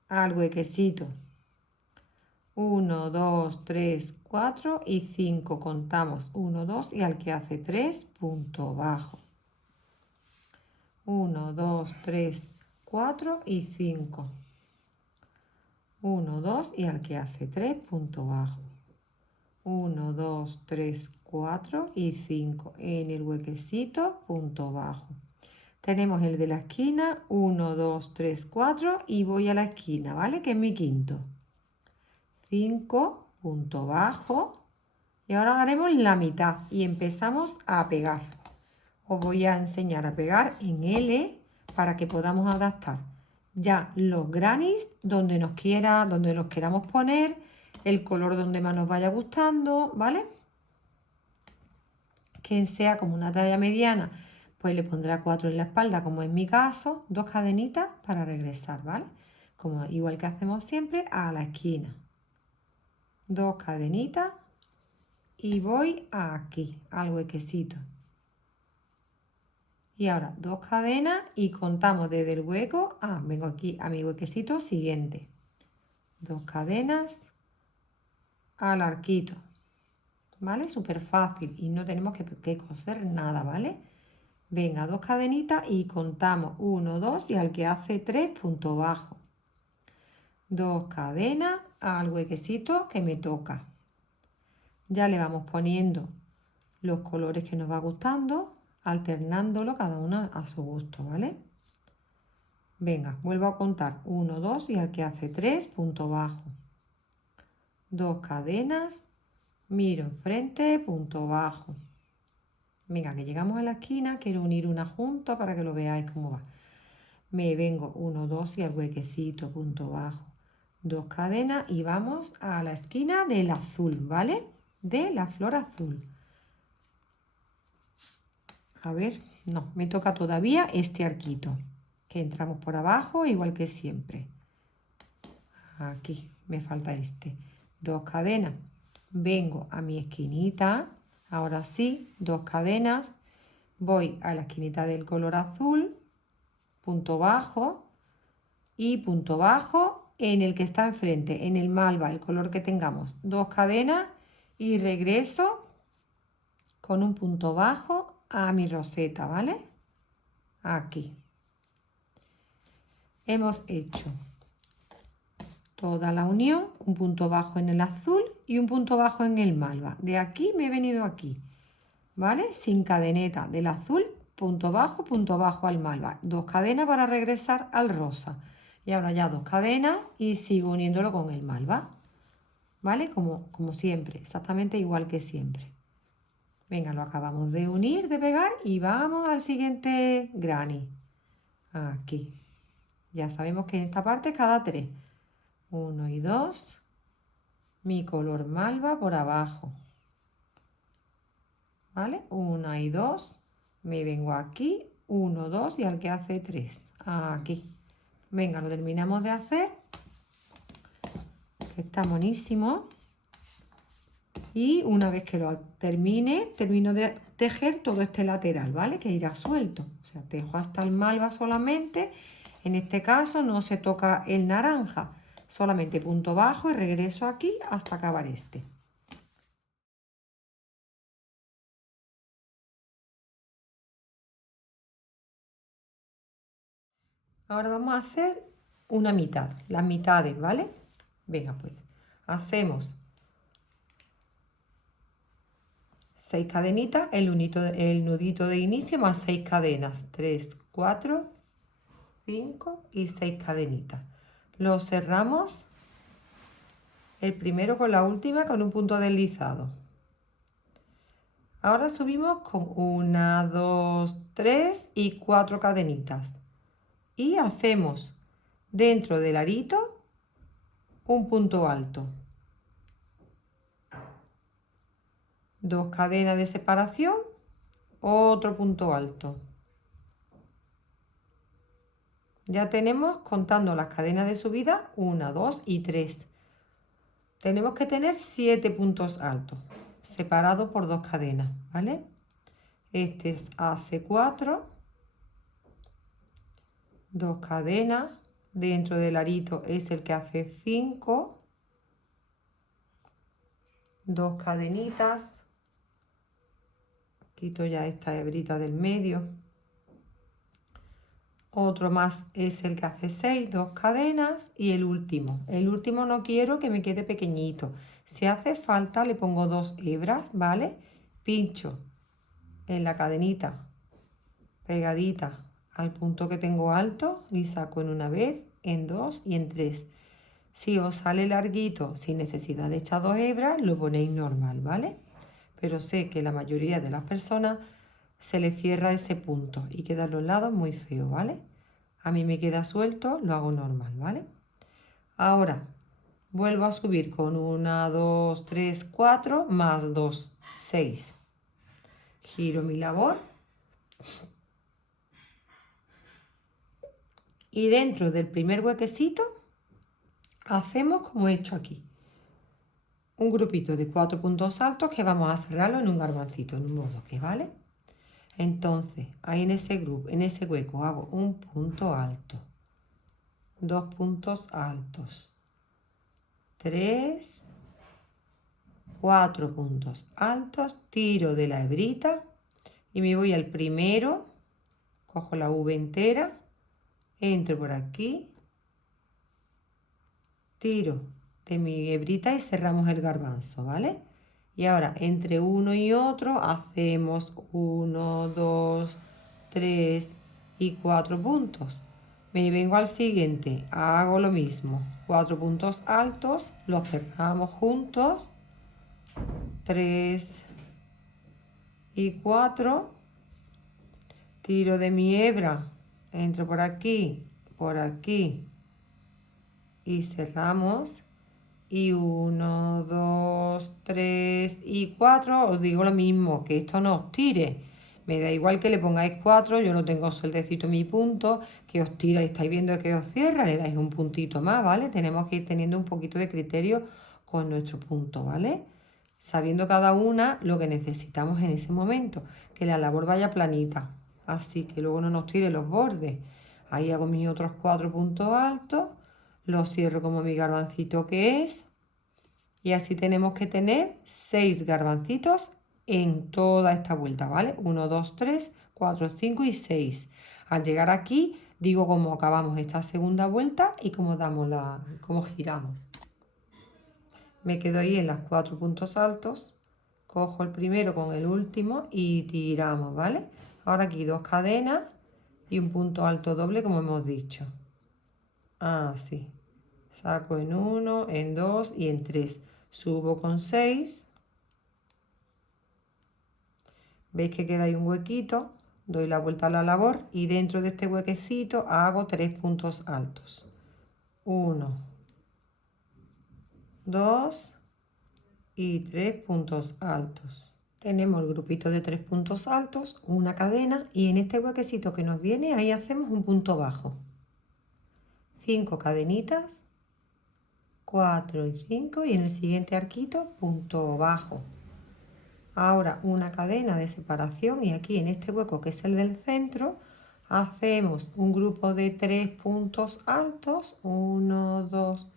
Al huequecito. 1, 2, 3, 4 y 5. Contamos 1, 2 y al que hace 3, punto bajo. 1, 2, 3, 4 y 5. 1, 2 y al que hace 3, punto bajo. 1, 2, 3, 4 y 5. En el huequecito, punto bajo. Tenemos el de la esquina, 1, 2, 3, 4 y voy a la esquina, ¿vale? Que es mi quinto. 5, punto bajo. Y ahora haremos la mitad y empezamos a pegar. Os voy a enseñar a pegar en L para que podamos adaptar ya los grannies donde nos queramos poner, el color donde más nos vaya gustando, ¿vale? Que sea como una talla mediana pues le pondrá 4 en la espalda, como en mi caso, 2 cadenitas para regresar, ¿vale? Como igual que hacemos siempre, a la esquina. 2 cadenitas y voy aquí, al huequecito. Y ahora 2 cadenas y contamos desde el hueco, vengo aquí a mi huequecito siguiente. 2 cadenas al arquito, ¿vale? Súper fácil y no tenemos que coser nada, ¿vale? Venga, 2 cadenitas y contamos 1, 2 y al que hace 3, punto bajo. 2 cadenas al huequecito que me toca. Ya le vamos poniendo los colores que nos va gustando, alternándolo cada una a su gusto, ¿vale? Venga, vuelvo a contar 1, 2 y al que hace 3, punto bajo. 2 cadenas, miro enfrente, punto bajo. Venga, que llegamos a la esquina, quiero unir una junto para que lo veáis cómo va. Me vengo 1, 2 y al huequecito, punto bajo. 2 cadenas y vamos a la esquina del azul, ¿vale? De la flor azul. A ver, no, me toca todavía este arquito, que entramos por abajo igual que siempre. Aquí me falta este. 2 cadenas. Vengo a mi esquinita. Ahora sí, 2 cadenas. Voy a la esquinita del color azul. Punto bajo. Y punto bajo en el que está enfrente, en el malva, el color que tengamos. 2 cadenas y regreso con un punto bajo a mi roseta, ¿vale? Aquí. Hemos hecho toda la unión, un punto bajo en el azul y un punto bajo en el malva. De aquí me he venido aquí, ¿vale? Sin cadeneta, del azul, punto bajo al malva. 2 cadenas para regresar al rosa. Y ahora ya 2 cadenas y sigo uniéndolo con el malva, ¿vale? Como siempre, exactamente igual que siempre. Venga, lo acabamos de unir, de pegar y vamos al siguiente granny. Aquí. Ya sabemos que en esta parte cada 3. 1 y 2, mi color malva por abajo, ¿vale? 1 y 2, me vengo aquí, 1, 2 y al que hace 3, aquí. Venga, lo terminamos de hacer, que está buenísimo. Y una vez que lo termino de tejer todo este lateral, ¿vale? Que irá suelto, o sea, tejo hasta el malva solamente. En este caso no se toca el naranja. Solamente punto bajo y regreso aquí hasta acabar este. Ahora vamos a hacer una mitad, las mitades, ¿vale? Venga, pues hacemos 6 cadenitas, el nudito de inicio más 6 cadenas, 3, 4, 5 y 6 cadenitas. Lo cerramos el primero con la última con un punto deslizado. Ahora subimos con 1, 2, 3 y 4 cadenitas. Y hacemos dentro del arito un punto alto. 2 cadenas de separación, otro punto alto. Ya tenemos, contando las cadenas de subida, 1, 2 y 3. Tenemos que tener 7 puntos altos, separados por 2 cadenas, ¿vale? Este hace 4, 2 cadenas, dentro del arito es el que hace 5, 2 cadenitas, quito ya esta hebrita del medio, otro más es el que hace 6, 2 cadenas y el último no quiero que me quede pequeñito, si hace falta le pongo 2 hebras, ¿vale? Pincho en la cadenita pegadita al punto que tengo alto y saco en una vez, en 2 y en 3. Si os sale larguito sin necesidad de echar 2 hebras, lo ponéis normal, ¿vale? Pero sé que la mayoría de las personas se le cierra ese punto y quedan los lados muy feos, ¿vale? A mí me queda suelto, lo hago normal, ¿vale? Ahora vuelvo a subir con 1, 2, 3, 4 más 2, 6. Giro mi labor Y dentro del primer huequecito hacemos como he hecho aquí. Un grupito de 4 puntos altos que vamos a cerrarlo en un garbancito, en un bodoque, ¿vale? Entonces, ahí en ese grupo, en ese hueco hago un punto alto, 2 puntos altos, 3, 4 puntos altos, tiro de la hebrita y me voy al primero, cojo la V entera, entro por aquí, tiro de mi hebrita y cerramos el garbanzo, ¿vale? Y ahora entre uno y otro hacemos 1, 2, 3 y 4 puntos. Me vengo al siguiente, hago lo mismo, 4 puntos altos, los cerramos juntos, 3 y 4, tiro de mi hebra, entro por aquí y cerramos. Y 1, 2, 3 y 4, os digo lo mismo, que esto no os tire. Me da igual que le pongáis 4, yo no tengo sueltecito en mi punto, que os tira y estáis viendo que os cierra, le dais un puntito más, ¿vale? Tenemos que ir teniendo un poquito de criterio con nuestro punto, ¿vale? Sabiendo cada una lo que necesitamos en ese momento, que la labor vaya planita, así que luego no nos tire los bordes. Ahí hago mis otros 4 puntos altos, lo cierro como mi garbancito que es. Y así tenemos que tener 6 garbancitos en toda esta vuelta, ¿vale? 1, 2, 3, 4, 5 y 6. Al llegar aquí, digo cómo acabamos esta segunda vuelta y cómo giramos. Me quedo ahí en los 4 puntos altos, cojo el primero con el último y tiramos, ¿vale? Ahora aquí 2 cadenas y un punto alto doble como hemos dicho. Así. Saco en 1, en 2 y en 3. Subo con 6. Veis que queda ahí un huequito. Doy la vuelta a la labor y dentro de este huequecito hago 3 puntos altos. 1, 2 y 3 puntos altos. Tenemos el grupito de 3 puntos altos, una cadena y en este huequecito que nos viene ahí hacemos un punto bajo. 5 cadenitas. 4 y 5 y en el siguiente arquito punto bajo. Ahora una cadena de separación y aquí en este hueco que es el del centro hacemos un grupo de 3 puntos altos, 1, 2,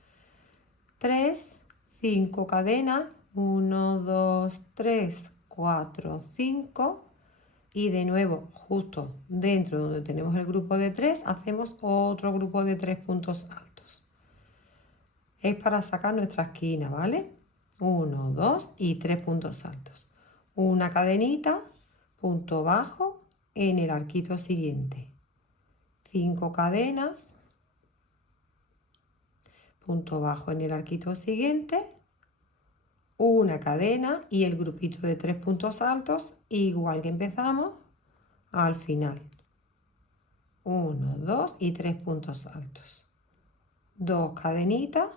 3, 5 cadenas, 1, 2, 3, 4, 5 y de nuevo justo dentro donde tenemos el grupo de 3 hacemos otro grupo de 3 puntos altos. Es para sacar nuestra esquina, ¿vale? 1, 2 y 3 puntos altos. Una cadenita, punto bajo en el arquito siguiente. 5 cadenas, punto bajo en el arquito siguiente. Una cadena y el grupito de 3 puntos altos, igual que empezamos, al final. 1, 2 y 3 puntos altos. 2 cadenitas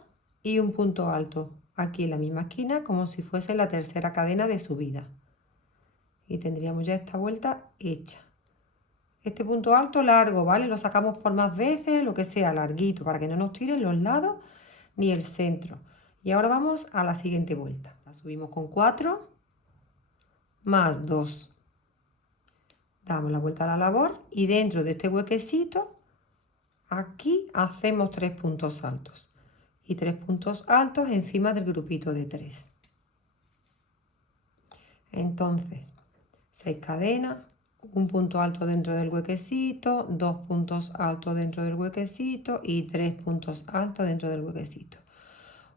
y un punto alto aquí en la misma esquina como si fuese la tercera cadena de subida y tendríamos ya esta vuelta hecha. Este punto alto largo, ¿vale? Lo sacamos por más veces, lo que sea, larguito, para que no nos tiren los lados ni el centro. Y ahora vamos a la siguiente vuelta. La subimos con 4 más 2. Damos la vuelta a la labor y dentro de este huequecito aquí hacemos 3 puntos altos y 3 puntos altos encima del grupito de 3. Entonces, 6 cadenas, un punto alto dentro del huequecito, 2 puntos altos dentro del huequecito y 3 puntos altos dentro del huequecito.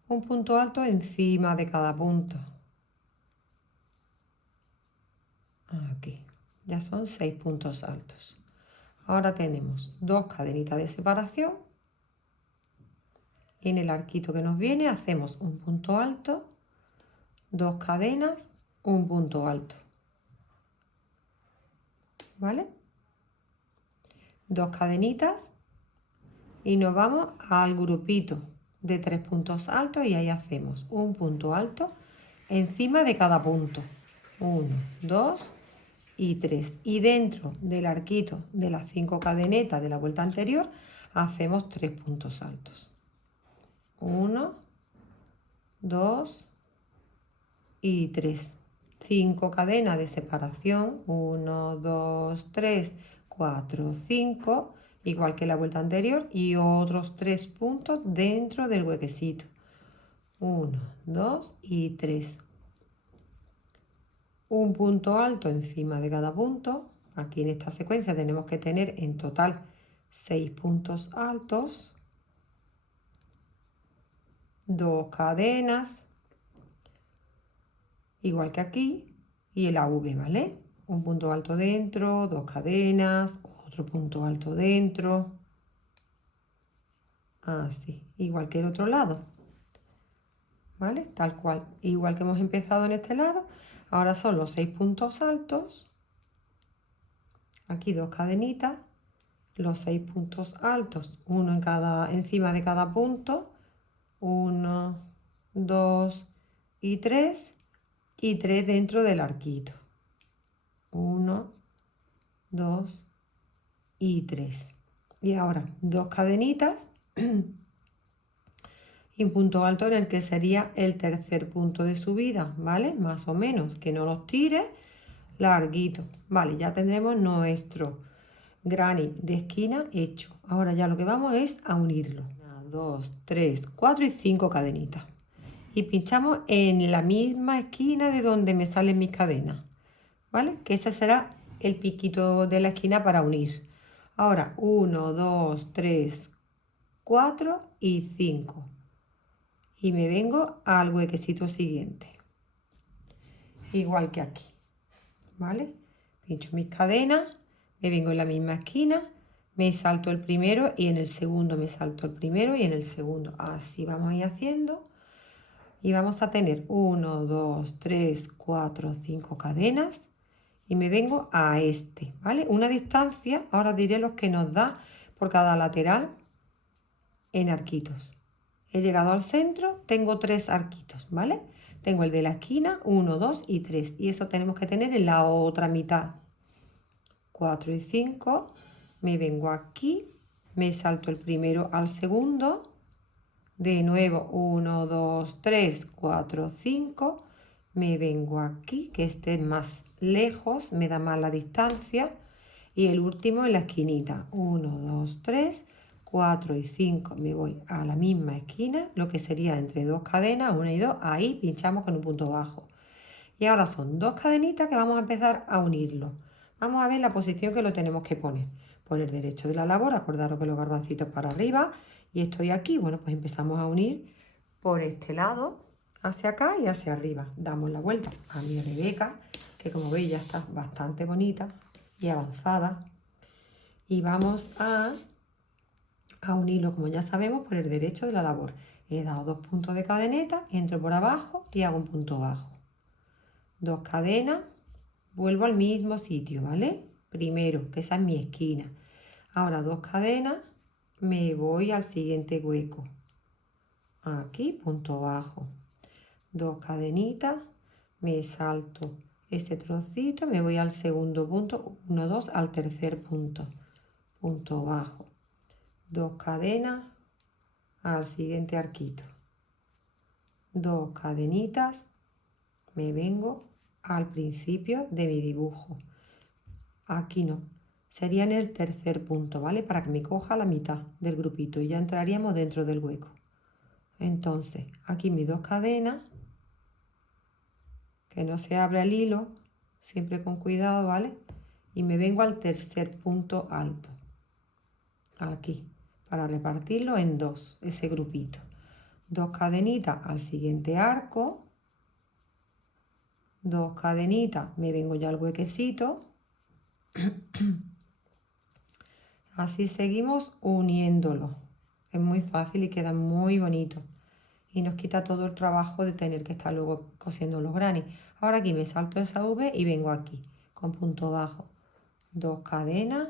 Un punto alto encima de cada punto. Aquí, ya son 6 puntos altos. Ahora tenemos 2 cadenitas de separación. En el arquito que nos viene hacemos un punto alto, 2 cadenas, un punto alto. ¿Vale? 2 cadenitas y nos vamos al grupito de 3 puntos altos y ahí hacemos un punto alto encima de cada punto. 1, 2 y 3. Y dentro del arquito de las 5 cadenetas de la vuelta anterior hacemos 3 puntos altos. 1, 2 y 3. 5 cadenas de separación. 1, 2, 3, 4, 5. Igual que la vuelta anterior. Y otros 3 puntos dentro del huequecito. 1, 2 y 3. Un punto alto encima de cada punto. Aquí en esta secuencia tenemos que tener en total 6 puntos altos. 2 cadenas. Igual que aquí. Y el AV, ¿vale? Un punto alto dentro, 2 cadenas, otro punto alto dentro. Así, igual que el otro lado. ¿Vale? Tal cual. Igual que hemos empezado en este lado. Ahora son los 6 puntos altos. Aquí 2 cadenitas. Los 6 puntos altos. Uno encima de cada punto. 1, 2 y 3. Y 3 dentro del arquito. 1, 2 y 3. Y ahora 2 cadenitas. Y un punto alto en el que sería el tercer punto de subida, ¿vale? Más o menos, que no nos tire larguito. Vale, ya tendremos nuestro granny de esquina hecho. Ahora ya lo que vamos es a unirlo. 1, 2, 3, 4 y 5 cadenitas. Y pinchamos en la misma esquina de donde me salen mis cadenas, ¿vale? Que ese será el piquito de la esquina para unir. Ahora 1, 2, 3, 4 y 5. Y me vengo al huequecito siguiente. Igual que aquí, ¿vale? Pincho mis cadenas, me vengo en la misma esquina, me salto el primero y en el segundo me salto el primero y en el segundo. Así vamos a ir haciendo. Y vamos a tener 1, 2, 3, 4, 5 cadenas. Y me vengo a este, ¿vale? Una distancia, ahora diré los que nos da por cada lateral en arquitos. He llegado al centro, tengo 3 arquitos, ¿vale? Tengo el de la esquina, 1, 2 y 3. Y eso tenemos que tener en la otra mitad. 4 y 5. Me vengo aquí, me salto el primero al segundo. De nuevo, 1, 2, 3, 4, 5. Me vengo aquí, que esté más lejos, me da más la distancia. Y el último en la esquinita. 1, 2, 3, 4 y 5. Me voy a la misma esquina, lo que sería entre 2 cadenas, 1 y 2. Ahí pinchamos con un punto bajo. Y ahora son 2 cadenitas que vamos a empezar a unirlo. Vamos a ver la posición que lo tenemos que poner. Poner derecho de la labor, acordaros que los garbancitos para arriba. Y estoy aquí, bueno, pues empezamos a unir por este lado, hacia acá y hacia arriba. Damos la vuelta a mi Rebeca, que como veis ya está bastante bonita y avanzada. Y vamos a unirlo, como ya sabemos, por el derecho de la labor. He dado 2 puntos de cadeneta, entro por abajo y hago un punto bajo. 2 cadenas, vuelvo al mismo sitio, ¿vale? Primero, que esa es mi esquina. Ahora 2 cadenas, me voy al siguiente hueco. Aquí, punto bajo. 2 cadenitas, me salto ese trocito, me voy al segundo punto, 1, 2, al tercer punto. Punto bajo. 2 cadenas, al siguiente arquito. 2 cadenitas, me vengo al principio de mi dibujo. Aquí no, sería en el tercer punto, ¿vale? Para que me coja la mitad del grupito y ya entraríamos dentro del hueco. Entonces, aquí mis 2 cadenas, que no se abra el hilo, siempre con cuidado, ¿vale? Y me vengo al tercer punto alto, aquí, para repartirlo en 2, ese grupito. 2 cadenitas al siguiente arco, 2 cadenitas, me vengo ya al huequecito. Así seguimos uniéndolo. Es muy fácil y queda muy bonito. Y nos quita todo el trabajo de tener que estar luego cosiendo los granny. Ahora aquí me salto esa V y vengo aquí con punto bajo. 2 cadenas,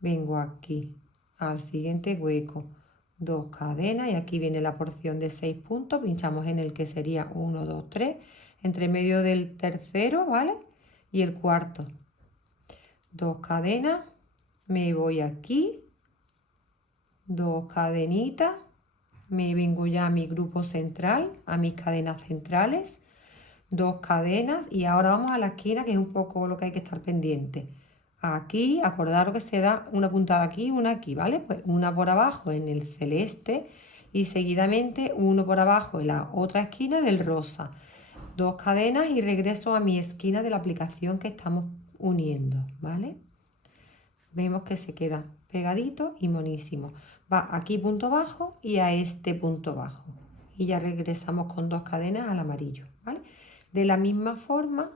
vengo aquí al siguiente hueco. 2 cadenas y aquí viene la porción de 6 puntos. Pinchamos en el que sería 1, 2, 3. Entre medio del tercero, ¿vale? Y el cuarto. 2 cadenas, me voy aquí 2 cadenitas, me vengo ya a mi grupo central, a mis cadenas centrales, 2 cadenas y ahora vamos a la esquina, que es un poco lo que hay que estar pendiente. Aquí, acordaros que se da una puntada aquí y una aquí, ¿vale? Pues una por abajo en el celeste y seguidamente uno por abajo en la otra esquina del rosa. 2 cadenas y regreso a mi esquina de la aplicación que estamos uniendo, ¿vale? Vemos que se queda pegadito y monísimo. Va aquí punto bajo y a este punto bajo. Y ya regresamos con 2 cadenas al amarillo, ¿vale? De la misma forma,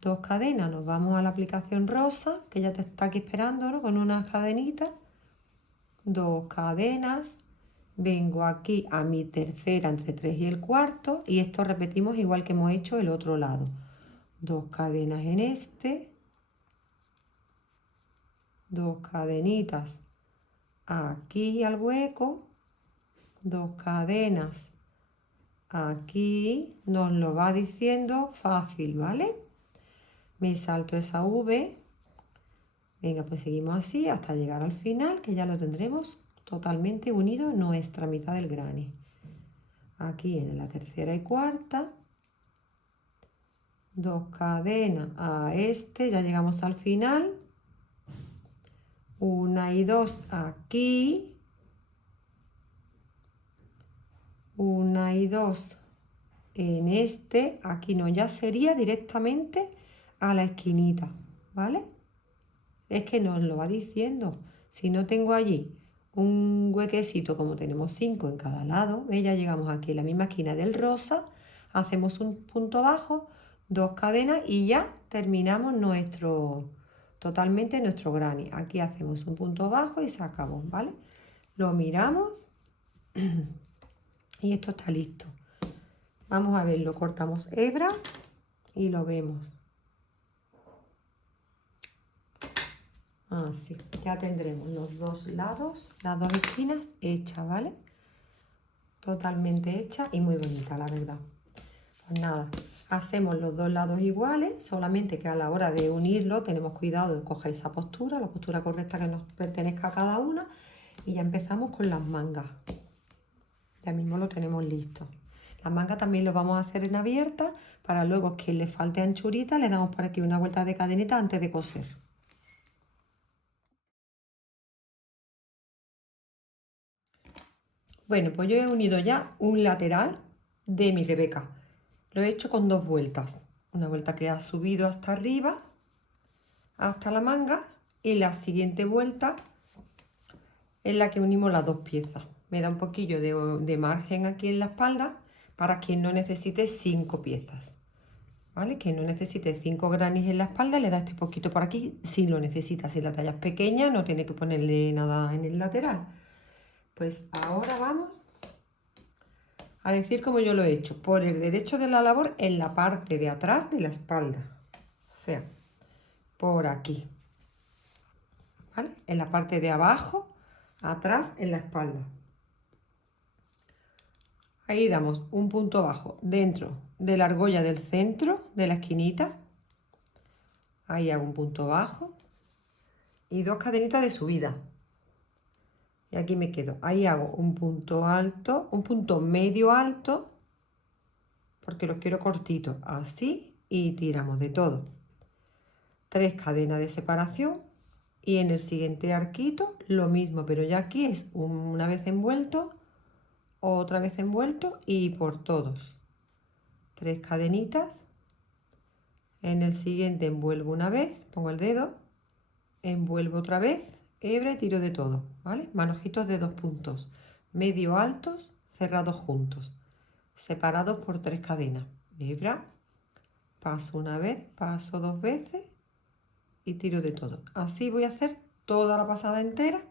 2 cadenas, nos vamos a la aplicación rosa, que ya te está aquí esperando, ¿no? Con unas cadenitas. 2 cadenas. Vengo aquí a mi tercera entre 3 y el cuarto. Y esto repetimos igual que hemos hecho el otro lado. 2 cadenas en este. 2 cadenitas aquí al hueco, 2 cadenas aquí, nos lo va diciendo fácil, ¿vale? Me salto esa V, venga, pues seguimos así hasta llegar al final, que ya lo tendremos totalmente unido en nuestra mitad del granny. Aquí en la tercera y cuarta, 2 cadenas a este, ya llegamos al final. 1 y 2 aquí, 1 y 2 en este, aquí no, ya sería directamente a la esquinita, ¿vale? Es que nos lo va diciendo. Si no tengo allí un huequecito, como tenemos 5 en cada lado, ¿ves? Ya llegamos aquí en la misma esquina del rosa, hacemos un punto bajo, 2 cadenas y ya terminamos totalmente nuestro granny. Aquí hacemos un punto bajo y se acabó, ¿vale? Lo miramos y esto está listo. Vamos a verlo, cortamos hebra y lo vemos. Así, ya tendremos los dos lados, las dos esquinas hechas, ¿vale? Totalmente hecha y muy bonita, la verdad. Pues nada, hacemos los dos lados iguales, solamente que a la hora de unirlo tenemos cuidado de coger esa postura, la postura correcta que nos pertenezca a cada una, y ya empezamos con las mangas. Ya mismo lo tenemos listo. Las mangas también lo vamos a hacer en abierta, para luego que le falte anchurita, le damos por aquí una vuelta de cadeneta antes de coser. Bueno, pues yo he unido ya un lateral de mi Rebeca. Lo he hecho con 2 vueltas. Una vuelta que ha subido hasta arriba, hasta la manga, y la siguiente vuelta en la que unimos las 2 piezas. Me da un poquillo de margen aquí en la espalda para quien no necesite 5 piezas. ¿Vale? Que no necesite 5 grannies en la espalda, le da este poquito por aquí si lo necesita. Si la talla es pequeña, no tiene que ponerle nada en el lateral. Pues ahora vamos a decir como yo lo he hecho. Por el derecho de la labor en la parte de atrás de la espalda. O sea, por aquí. ¿Vale? En la parte de abajo, atrás en la espalda. Ahí damos un punto bajo dentro de la argolla del centro de la esquinita. Ahí hago un punto bajo y 2 cadenitas de subida. Y aquí me quedo. Ahí hago un punto alto, un punto medio alto, porque lo quiero cortito, así, y tiramos de todo. 3 cadenas de separación y en el siguiente arquito lo mismo, pero ya aquí es una vez envuelto, otra vez envuelto y por todos. 3 cadenitas. En el siguiente envuelvo una vez, pongo el dedo, envuelvo otra vez, hebra y tiro de todo, ¿vale? Manojitos de 2 puntos, medio altos, cerrados juntos, separados por 3 cadenas. Hebra, paso una vez, paso 2 veces y tiro de todo. Así voy a hacer toda la pasada entera,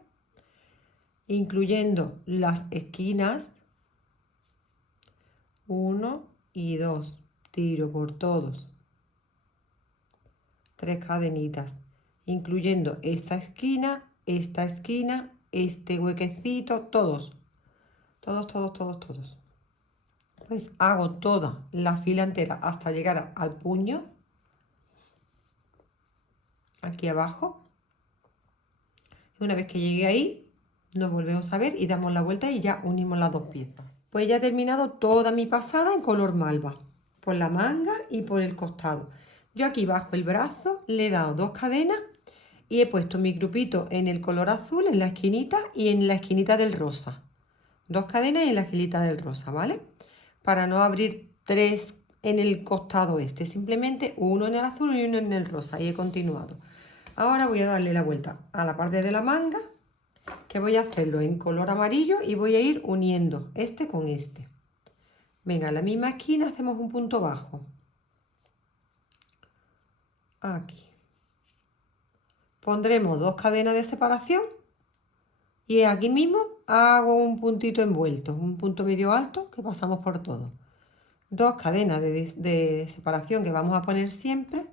incluyendo las esquinas 1 y 2, tiro por todos, 3 cadenitas, incluyendo esta esquina, este huequecito, todos. Pues hago toda la fila entera hasta llegar al puño, aquí abajo. Y una vez que llegue ahí, Nos volvemos a ver y damos la vuelta y ya unimos las dos piezas. Pues ya he terminado toda mi pasada en color malva, por la manga y por el costado. Yo aquí bajo el brazo le he dado 2 cadenas y he puesto mi grupito en el color azul, en la esquinita y en la esquinita del rosa. 2 cadenas y en la esquinita del rosa, ¿vale? Para no abrir 3 en el costado este, simplemente uno en el azul y uno en el rosa y he continuado. Ahora voy a darle la vuelta a la parte de la manga, que voy a hacerlo en color amarillo y voy a ir uniendo este con este. Venga, en la misma esquina hacemos un punto bajo. Aquí. Pondremos 2 cadenas de separación y aquí mismo hago un puntito envuelto, un punto medio alto que pasamos por todo. 2 cadenas de separación que vamos a poner siempre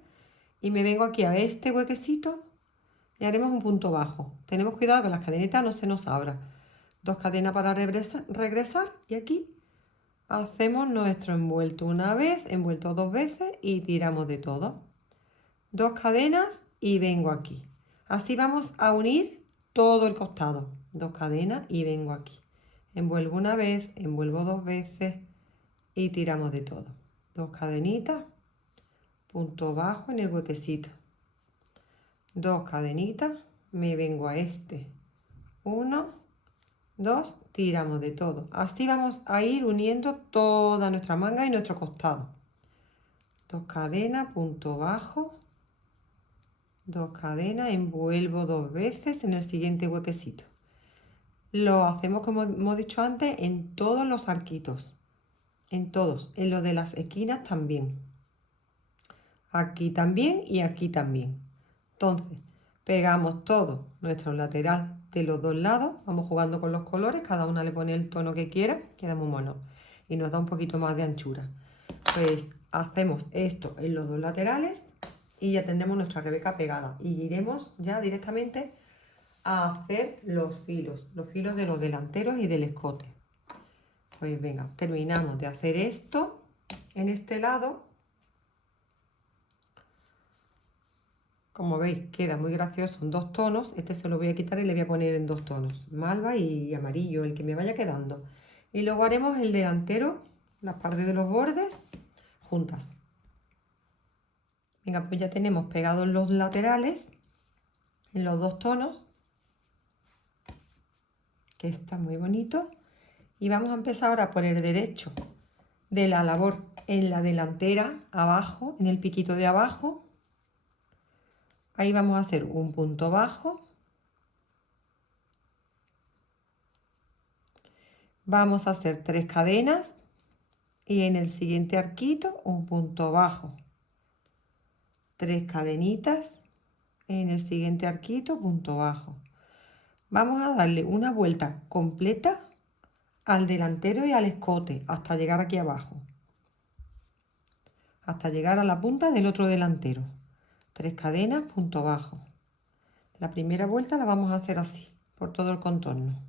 y me vengo aquí a este huequecito y haremos un punto bajo. Tenemos cuidado que las cadenitas no se nos abran. 2 cadenas para regresar y aquí hacemos nuestro envuelto una vez, envuelto 2 veces y tiramos de todo. 2 cadenas y vengo aquí. Así vamos a unir todo el costado. 2 cadenas y vengo aquí. Envuelvo una vez, envuelvo 2 veces y tiramos de todo. 2 cadenitas, punto bajo en el huequecito. 2 cadenitas, me vengo a este. 1, 2, tiramos de todo. Así vamos a ir uniendo toda nuestra manga y nuestro costado. 2 cadenas, punto bajo. 2 cadenas, envuelvo 2 veces en el siguiente huequecito. Lo hacemos como hemos dicho antes en todos los arquitos. En todos, en los de las esquinas también. Aquí también y aquí también. Entonces, pegamos todo nuestro lateral de los dos lados. Vamos jugando con los colores, cada una le pone el tono que quiera, queda muy mono. Y nos da un poquito más de anchura. Pues hacemos esto en los dos laterales y ya tendremos nuestra Rebeca pegada. Y iremos ya directamente a hacer los filos de los delanteros y del escote. Pues venga, terminamos de hacer esto en este lado. Como veis, queda muy gracioso en 2 tonos. Este se lo voy a quitar y le voy a poner en 2 tonos. Malva y amarillo, el que me vaya quedando. Y luego haremos el delantero, las partes de los bordes, juntas. Venga, pues ya tenemos pegados los laterales en los 2 tonos, que está muy bonito. Y vamos a empezar ahora por el derecho de la labor en la delantera, abajo, en el piquito de abajo. Ahí vamos a hacer un punto bajo. Vamos a hacer 3 cadenas y en el siguiente arquito un punto bajo. 3 cadenitas, en el siguiente arquito punto bajo. Vamos a darle una vuelta completa al delantero y al escote hasta llegar aquí abajo. Hasta llegar a la punta del otro delantero. 3 cadenas, punto bajo. La primera vuelta la vamos a hacer así, por todo el contorno.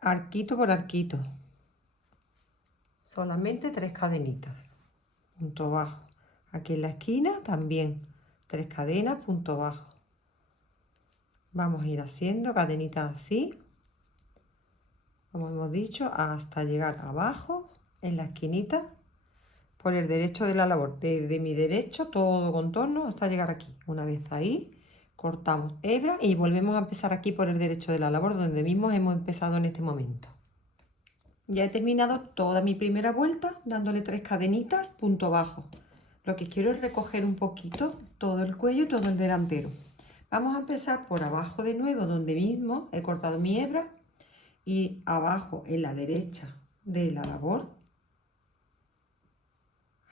Arquito por arquito. Solamente 3 cadenitas, punto bajo. Aquí en la esquina también 3 cadenas, punto bajo. Vamos a ir haciendo cadenitas así, como hemos dicho, hasta llegar abajo en la esquinita, por el derecho de la labor, desde mi derecho todo contorno hasta llegar aquí. Una vez ahí, cortamos hebra y volvemos a empezar aquí por el derecho de la labor, donde mismo hemos empezado en este momento. Ya he terminado toda mi primera vuelta dándole 3 cadenitas, punto bajo. Lo que quiero es recoger un poquito todo el cuello y todo el delantero. Vamos a empezar por abajo de nuevo, donde mismo he cortado mi hebra, y abajo en la derecha de la labor,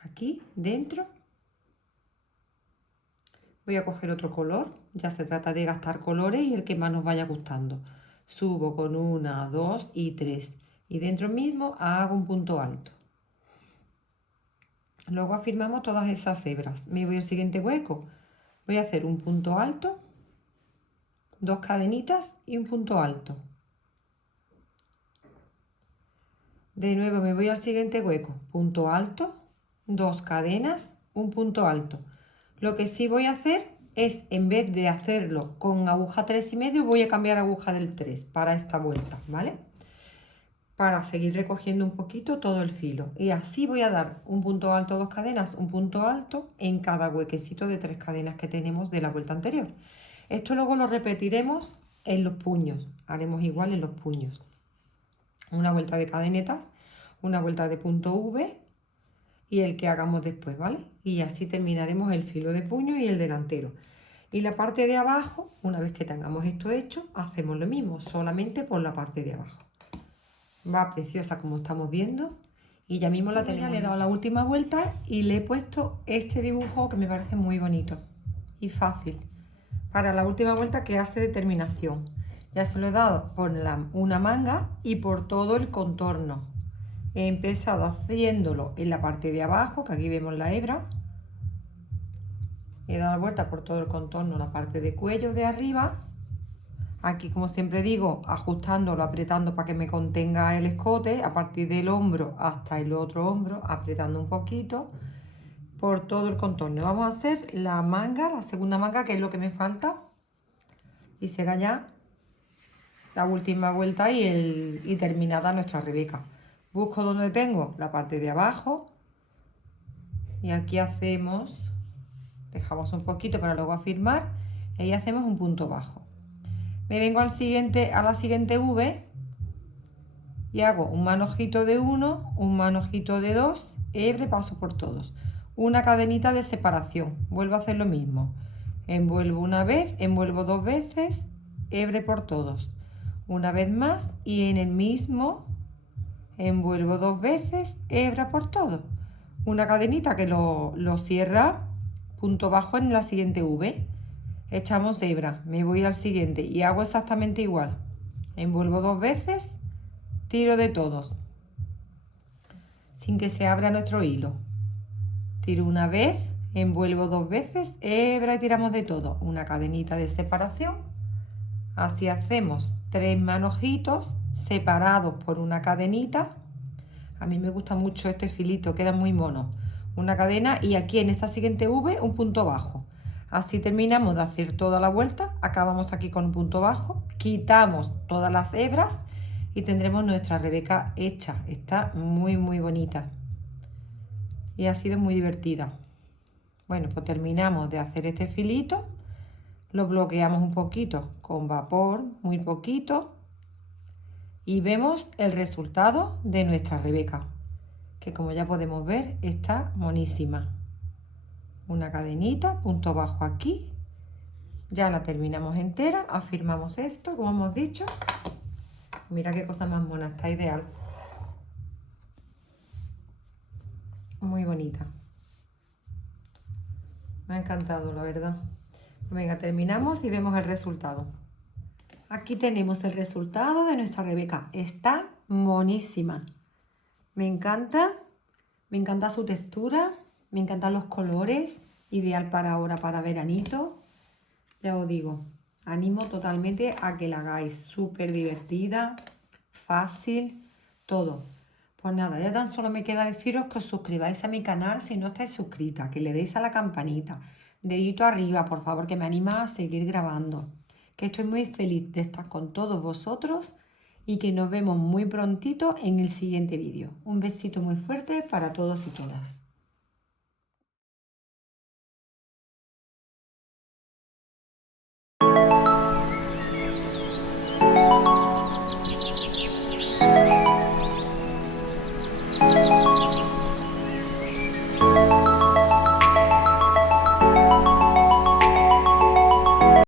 aquí dentro, voy a coger otro color. Ya se trata de gastar colores y el que más nos vaya gustando. Subo con 1, 2 y 3 y dentro mismo hago un punto alto. Luego afirmamos todas esas hebras. Me voy al siguiente hueco. Voy a hacer un punto alto, 2 cadenitas y un punto alto. De nuevo me voy al siguiente hueco, punto alto, 2 cadenas, un punto alto. Lo que sí voy a hacer es, en vez de hacerlo con aguja 3,5, voy a cambiar aguja del 3 para esta vuelta, ¿vale? Para seguir recogiendo un poquito todo el filo. Y así voy a dar un punto alto, 2 cadenas, un punto alto en cada huequecito de 3 cadenas que tenemos de la vuelta anterior. Esto luego lo repetiremos en los puños. Haremos igual en los puños. Una vuelta de cadenetas, una vuelta de punto V y el que hagamos después, ¿vale? Y así terminaremos el filo de puño y el delantero. Y la parte de abajo, una vez que tengamos esto hecho, hacemos lo mismo, solamente por la parte de abajo. Va preciosa como estamos viendo y ya mismo la tenemos. Le he dado la última vuelta y le he puesto este dibujo que me parece muy bonito y fácil para la última vuelta, que hace de terminación. Ya se lo he dado por una manga y por todo el contorno. He empezado haciéndolo en la parte de abajo, que aquí vemos la hebra. He dado la vuelta por todo el contorno, la parte de cuello de arriba. Aquí, como siempre digo, ajustándolo, apretando para que me contenga el escote, a partir del hombro hasta el otro hombro, apretando un poquito por todo el contorno. Vamos a hacer la manga, la segunda manga, que es lo que me falta. Y será ya la última vuelta y terminada nuestra Rebeca. Busco donde tengo la parte de abajo y aquí hacemos, dejamos un poquito para luego afirmar y ahí hacemos un punto bajo. Me vengo a la siguiente V y hago un manojito de 1, un manojito de 2, hebre, paso por todos. Una cadenita de separación, vuelvo a hacer lo mismo. Envuelvo una vez, envuelvo 2 veces, hebre por todos. Una vez más y en el mismo envuelvo 2 veces, hebra por todo. Una cadenita que lo cierra, punto bajo en la siguiente V. Echamos hebra, me voy al siguiente y hago exactamente igual. Envuelvo 2 veces, tiro de todos, sin que se abra nuestro hilo. Tiro una vez, envuelvo 2 veces, hebra y tiramos de todo. Una cadenita de separación. Así hacemos 3 manojitos separados por una cadenita. A mí me gusta mucho este filito, queda muy mono. Una cadena y aquí en esta siguiente V un punto bajo. Así terminamos de hacer toda la vuelta, acabamos aquí con un punto bajo, quitamos todas las hebras y tendremos nuestra Rebeca hecha. Está muy bonita y ha sido muy divertida. Bueno, pues terminamos de hacer este filito, lo bloqueamos un poquito con vapor, muy poquito, y vemos el resultado de nuestra Rebeca, que como ya podemos ver está monísima. Una cadenita, punto bajo aquí, ya la terminamos entera, afirmamos esto como hemos dicho. Mira qué cosa más mona, está ideal, muy bonita, me ha encantado la verdad. Venga, terminamos y vemos el resultado. Aquí tenemos el resultado de nuestra Rebeca, está monísima, me encanta su textura. Me encantan los colores, ideal para ahora, para veranito. Ya os digo, animo totalmente a que la hagáis, súper divertida, fácil, todo. Pues nada, ya tan solo me queda deciros que os suscribáis a mi canal si no estáis suscritas, que le deis a la campanita, dedito arriba, por favor, que me anima a seguir grabando. Que estoy muy feliz de estar con todos vosotros y que nos vemos muy prontito en el siguiente vídeo. Un besito muy fuerte para todos y todas.